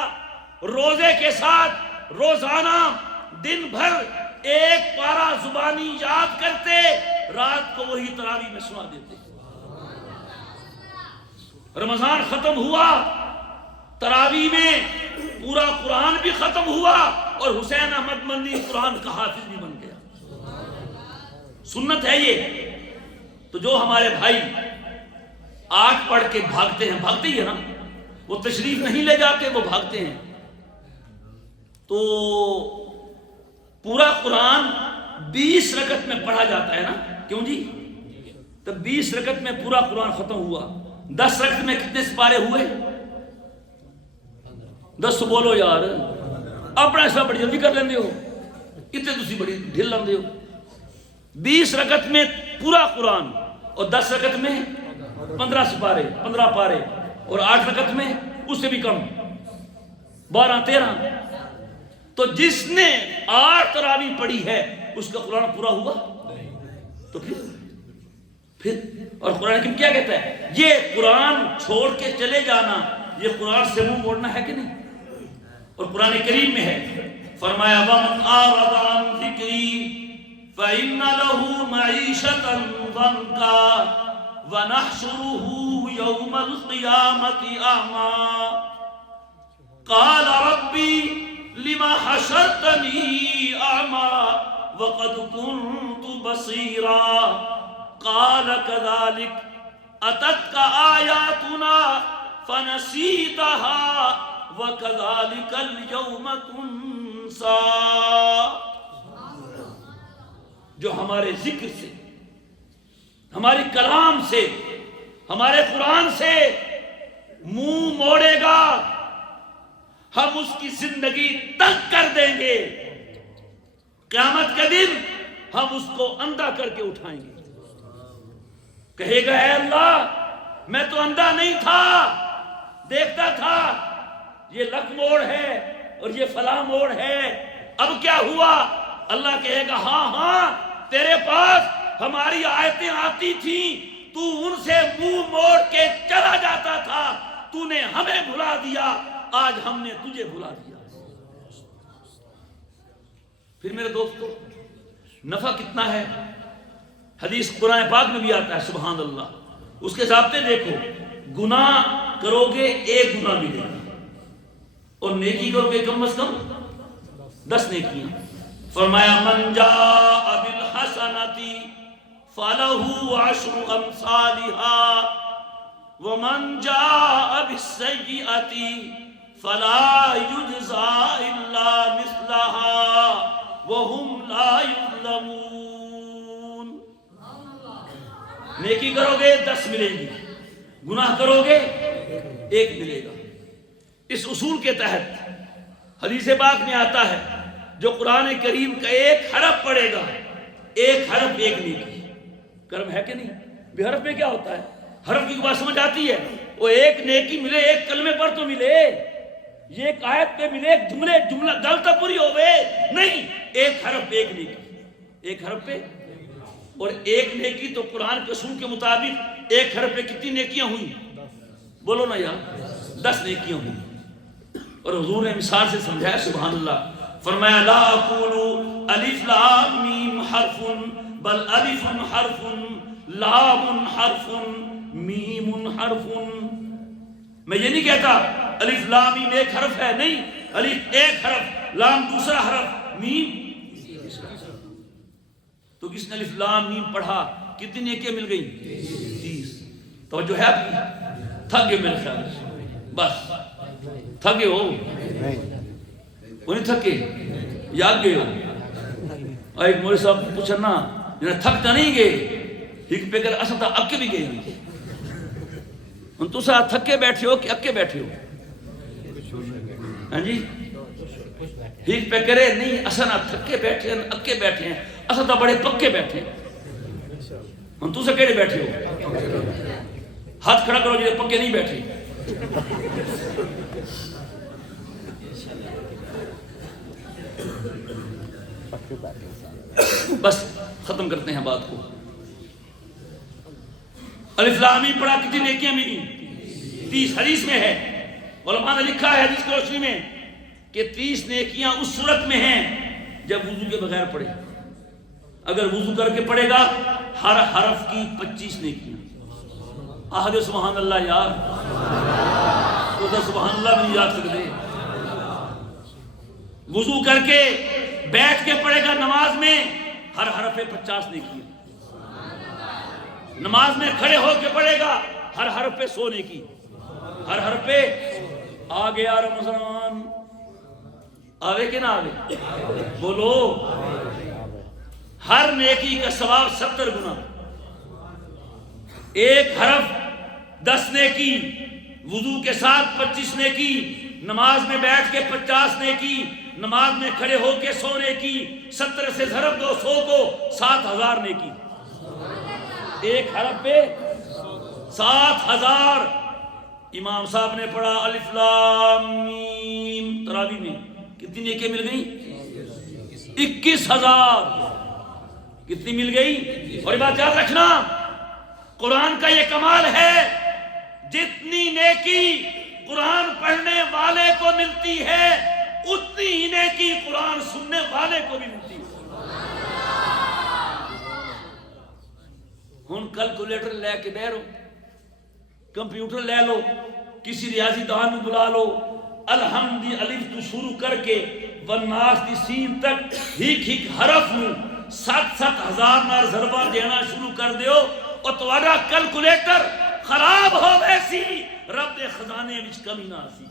روزے کے ساتھ روزانہ دن بھر ایک پارہ زبانی یاد کرتے، رات کو وہی تراویح میں سنا دیتے۔ رمضان ختم ہوا، تراویح میں پورا قرآن بھی ختم ہوا اور حسین احمد مدنی قرآن کا حافظ بھی بن گیا۔ سنت ہے یہ۔ تو جو ہمارے بھائی 8 پڑھ کے بھاگتے ہیں، بھاگتے ہی ہے نا، وہ تشریف نہیں لے جاتے، وہ بھاگتے ہیں، تو پورا قرآن 20 رکعت میں پڑھا جاتا ہے نا، کیوں جی؟ تو 20 رکعت میں پورا قرآن ختم ہوا، 10 رکعت میں کتنے سپارے ہوئے؟ 10 تو بولو یار، اپنا ایسا بڑی جلدی کر لیندے ہو، اتنے تسی بڑی ڈھل لیندے ہو۔ 20 رکعت میں پورا قرآن اور 10 رکعت میں 15 سپارے، 15 پارے، اور 8 رکعت میں اس سے بھی کم، 12 13۔ تو جس نے 8 تراویح پڑھی ہے اس کا قرآن پورا ہوا؟ تو پھر اور قرآن حکیم کیا کہتا ہے؟ یہ قرآن چھوڑ کے چلے جانا، یہ قرآن سے منہ موڑنا ہے کہ نہیں؟ اور قرآن کریم میں ہے، فرمایا وَمَنْ أَعْرَضَ عَنْ ذِكْرِي فَإِنَّ لَهُ مَعِيشَةً ضَنْكًا وَنَحْشُرُهُ يَوْمَ الْقِيَامَةِ أَعْمَى قَالَ رَبِّ لِمَ حَشَرْتَنِي أَعْمَى وَقَدْ كُنْتُ بَصِيرًا قَالَ كَذَلِكَ أَتَتْكَ آيَاتُنَا فَنَسِيتَهَا وَكَذَلِكَ الْيَوْمَ تُنْسَى۔ جو ہمارے ذکر سے، ہماری کلام سے، ہمارے قرآن سے منہ موڑے گا، ہم اس کی زندگی تنگ کر دیں گے۔ قیامت کے دن ہم اس کو اندھا کر کے اٹھائیں گے، کہے گا اے اللہ میں تو اندھا نہیں تھا، دیکھتا تھا یہ لک موڑ ہے اور یہ فلاں موڑ ہے، اب کیا ہوا؟ اللہ کہے گا ہاں ہاں تیرے پاس ہماری آیتیں آتی تھیں، تو ان سے منہ موڑ کے چلا جاتا تھا، تو نے ہمیں بھلا دیا، آج ہم نے تجھے بھلا دیا۔ پھر میرے دوستو نفع کتنا ہے؟ حدیث قرآن پاک میں بھی آتا ہے، سبحان اللہ۔ اس کے ضابطے دیکھو، گناہ کرو گے 1 گناہ ملے گا، اور نیکی کرو گے کم از کم 10 نیکیاں۔ فرمایا من جاء بالحسنۃ فلہ 10 امثالها ومن جاء بالسیئۃ فلا یجزى الا مثلها وهم لا یظلمون۔ نیکی کرو گے 10 ملے گی، گناہ کرو گے 1 ملے گا۔ اس اصول کے تحت حدیث پاک میں آتا ہے جو قرآن کریم کا 1 حرف پڑھے گا، 1 حرف 1 نیکی۔ کرم ہے کہ نہیں؟ بے حرف میں کیا ہوتا ہے؟ حرف کی بات سمجھ آتی ہے، وہ 1 نیکی ملے، 1 کلمے پر تو ملے، یہ ایک آیت پہ ملے، ایک جملہ گل تو پوری ہوئے نہیں، 1 حرف 1 نیکی، 1 حرف پہ۔ اور 1 نیکی تو قرآن کے اصول کے مطابق 1 حرف پہ کتنی نیکیاں ہوئی؟ بولو نا یار، 10 نیکیاں ہوئی۔ اور حضور نے مثال سے سمجھایا، سبحان اللہ، فرمایا لا اقول الف لام میم حرف بل الف حرف لام حرف میم حرف۔ میں یہ نہیں کہتا الف لام میم 1 حرف ہے، نہیں، الف 1 حرف، لام دوسرا حرف، میم۔ تو کس نے الف لام میم پڑھا کتنی نیکیاں مل گئی؟ 30۔ توجہ ہے آپ کی؟ تھک گئے میرے خیال سے، بس تھک گئے ہو؟ وہ نہیں تھکے، یاد گئے ہو؟ اور ایک مولوی صاحب پوچھا نا جنہیں تھک تو نہیں گئے ہک پہ کر اصل تھا اکے بھی گئے ہوں تو سا تھکے بیٹھے ہو کہ اکے بیٹھے ہو؟ ہاں جی ہک پہ کرے نہیں اصل نہ تھکے بیٹھے ہیں اکے بیٹھے ہیں اصل تھا بڑے پکے بیٹھے ہیں ہم تو سے کہڑے بیٹھے ہو؟ ہاتھ کھڑا کرو جنہیں پکے نہیں بیٹھے. بس ختم کرتے ہیں بات کو. الف لام میم پڑھا کتنی نیکیاں ملی؟ 30 حدیث میں ہے. علماء نے لکھا ہے حدیث کی روشنی میں کہ 30 نیکیاں اس صورت میں ہیں جب وضو کے بغیر پڑھے. اگر وضو کر کے پڑھے گا ہر حرف کی 25 نیکیاں. آہد سبحان اللہ یار تو سبحان اللہ بھی نہیں یاد سکتے. وضو کر کے بیٹھ کے پڑھے گا نماز میں ہر حرف پہ 50 نیکیاں. نماز میں کھڑے ہو کے پڑھے گا ہر حرف پہ 100 نیکی. ہر حرف پہ آ گیا رمضان. آوے کہ نہ آوے؟ بولو. ہر نیکی کا ثواب 70 گنا. ایک حرف 10 نیکی. وضو کے ساتھ 25 نیکی. نماز میں بیٹھ کے 50 نیکی. نماز میں کھڑے ہو کے 100 نیکی. 70 سے ضرب دو 100 کو 7000 نیکی. ایک حرف پہ 7000. امام صاحب نے پڑھا الف لام میم تراویح میں کتنی نیکی مل گئی؟ 21000. کتنی مل گئی؟ اور یہ بات یاد رکھنا قرآن کا یہ کمال ہے جتنی نیکی قرآن پڑھنے والے کو ملتی ہے اتنی ہی نیکی قرآن سننے والے کو بھی ملتی ہے. ہن کیلکولیٹر لے کے بیٹھو کمپیوٹر لے لو کسی ریاضی دان میں بلا لو الحمد الف تو شروع کر کے والناس دی سین تک ہک ہک حرف نو 7,000 نال ضربہ دینا شروع کر دیو اور تمہارا کیلکولیٹر خراب ہو ویسی رب دے خزانے وچ کمی نہ سی.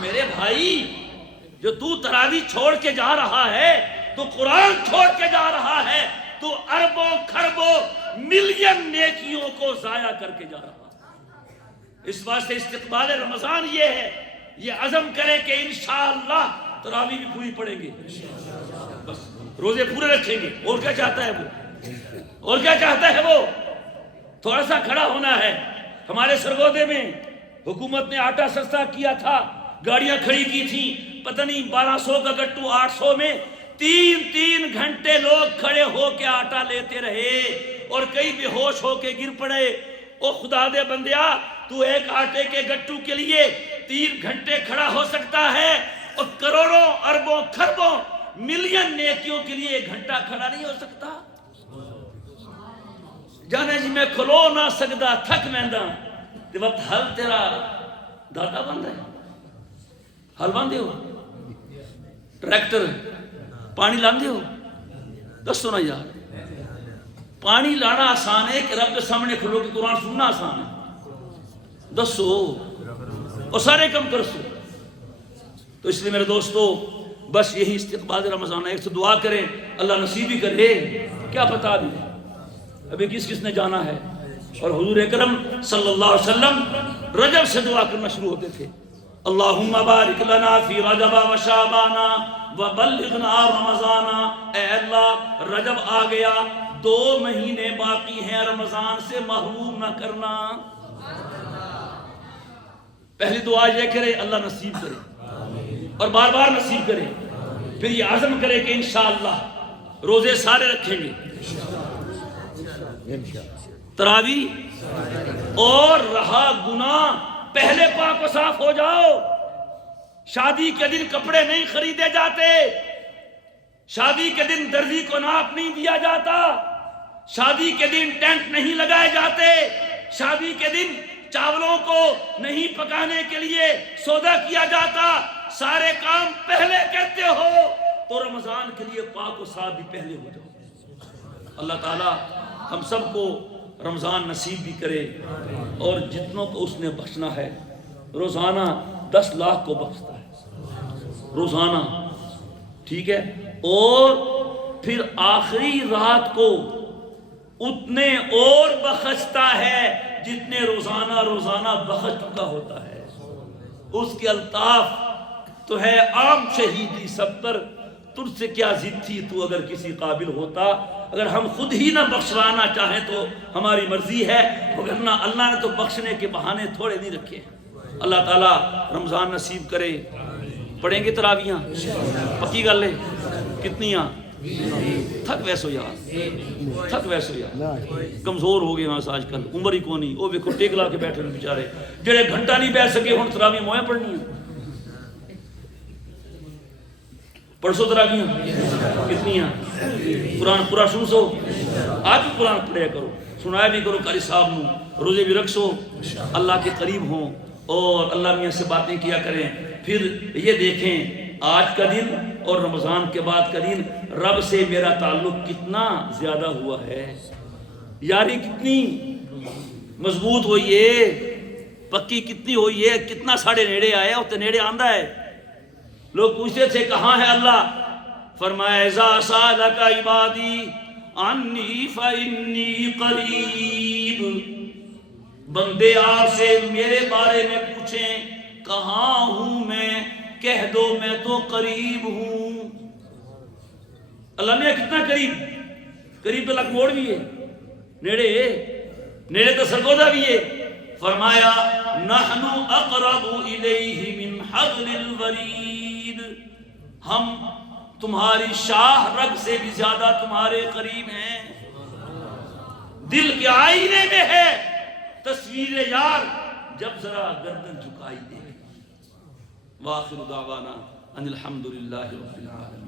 میرے بھائی جو تو تراویح چھوڑ کے جا رہا ہے تو قرآن چھوڑ کے جا رہا ہے تو اربوں کھربوں ملین نیکیوں کو ضائع کر کے جا رہا ہے. اس واسطے استقبال رمضان یہ ہے یہ عزم کرے کہ انشاءاللہ تراویح بھی پوری پڑھیں گے بس روزے پورے رکھیں گے. اور کیا چاہتا ہے وہ؟ اور کیا چاہتا ہے وہ؟ تھوڑا سا کھڑا ہونا ہے. ہمارے سرگودے میں حکومت نے آٹا سستا کیا تھا گاڑیاں کھڑی کی تھی پتہ نہیں 1200 کا گٹو 800 میں 3 گھنٹے لوگ کھڑے ہو کے آٹا لیتے رہے اور کئی بے ہوش ہو کے گر پڑے. او خدا دے بندیا تو ایک آٹے کے گٹو کے لیے 3 گھنٹے کھڑا ہو سکتا ہے اور کروڑوں اربوں کھربوں ملین نیکیوں کے لیے 1 گھنٹہ کھڑا نہیں ہو سکتا. جانے جی میں کھلو نہ سکتا تھک مہندا تے وقت حل تیرا دادا بند ہے. حل باندھے ہو ٹریکٹر پانی لاندے ہو دسو نا یار. پانی لانا آسان ہے کہ رب کے سامنے کھلو کہ قرآن سننا آسان ہے؟ دسو اور سارے کم کرسو. تو اس لیے میرے دوستو بس یہی استقبال رمضان ہے. ایک سے دعا کریں اللہ نصیب ہی کرے. کیا پتا ابھی کس کس نے جانا ہے. اور حضور اکرم صلی اللہ علیہ وسلم رجب سے دعا کرنا شروع ہوتے تھے اللہم بارک لنا فی رجب و شعبانا وبلغنا رمضانا. اے اللہ رجب آ گیا 2 مہینے باقی ہیں رمضان سے محروم نہ کرنا. پہلی دعا یہ کرے اللہ نصیب کرے اور بار بار نصیب کرے. پھر یہ عزم کرے کہ انشاءاللہ روزے سارے رکھیں گے تراویح اور رہا گناہ پہلے پاک و صاف ہو جاؤ. شادی کے دن کپڑے نہیں خریدے جاتے. شادی کے دن درزی کو ناپ نہیں دیا جاتا. شادی کے دن ٹینٹ نہیں لگائے جاتے. شادی کے دن چاولوں کو نہیں پکانے کے لیے سودا کیا جاتا. سارے کام پہلے کرتے ہو تو رمضان کے لیے پاک و صاف بھی پہلے ہو جاؤ. اللہ تعالی ہم سب کو رمضان نصیب بھی کرے اور جتنوں کو اس نے بخشنا ہے. روزانہ 10 لاکھ کو بخشتا ہے روزانہ. ٹھیک ہے. اور پھر آخری رات کو اتنے اور بخشتا ہے جتنے روزانہ روزانہ بخش چکا ہوتا ہے۔ اس کے الطاف تو ہے عام شہیدی سب پر، تجھ سے کیا ضد تھی تو اگر کسی قابل ہوتا، اگر ہم خود ہی نہ بخشوانا چاہیں تو ہماری مرضی ہے، ورنہ اللہ نے تو بخشنے کے بہانے تھوڑے نہیں رکھے۔ اللہ تعالیٰ رمضان نصیب کرے۔ پڑھیں گے تراویحاں؟ پکی گل ہے؟ کتنیاں؟ تھک ویسو یار، تھک ویسو یار، کمزور ہو گئے وہاں آج کل، عمر ہی کو نہیں، وہ ویکھو ٹیک لا کے بیٹھے بیچارے جڑے گھنٹہ نہیں بیٹھ سکے، ہن تراویح موئے پڑھنی ہیں۔ پڑھسو تراویحاں کتنیاں؟ قرآن پورا سن سو، آج بھی قرآن پڑھیا کرو، سنایا بھی کرو قاری صاحب نو، روزے بھی رکھ سو، اللہ کے قریب ہوں اور اللہ میاں سے باتیں کیا کریں۔ پھر یہ دیکھیں آج کا دن اور رمضان کے بعد کا دن رب سے میرا تعلق کتنا زیادہ ہوا ہے، یاری کتنی مضبوط ہوئی ہے، پکی کتنی ہوئی ہے، کتنا ساڑھے نیڑے آیا ہوتے نیڑے آندہ ہے۔ لوگ پوچھتے تھے کہاں ہے اللہ، فرمایا اذا سالک عبادی انی فانی قریب، بندے آپ سے میرے بارے میں پوچھیں کہاں ہوں میں، کہہ دو میں تو قریب ہوں۔ اللہ نے کتنا قریب، قریب تو لک موڑ بھی ہے، نیڑے نیڑے تو سرگودا بھی ہے۔ فرمایا نحن اقرب الیہ من حبل الورید، ہم تمہاری شاہ رگ سے بھی زیادہ تمہارے قریب ہیں، دل کے آئینے میں ہے تصویر یار، جب ذرا گردن جھکائی دے۔ وآخر دعوانا ان الحمدللہ رب العالمین۔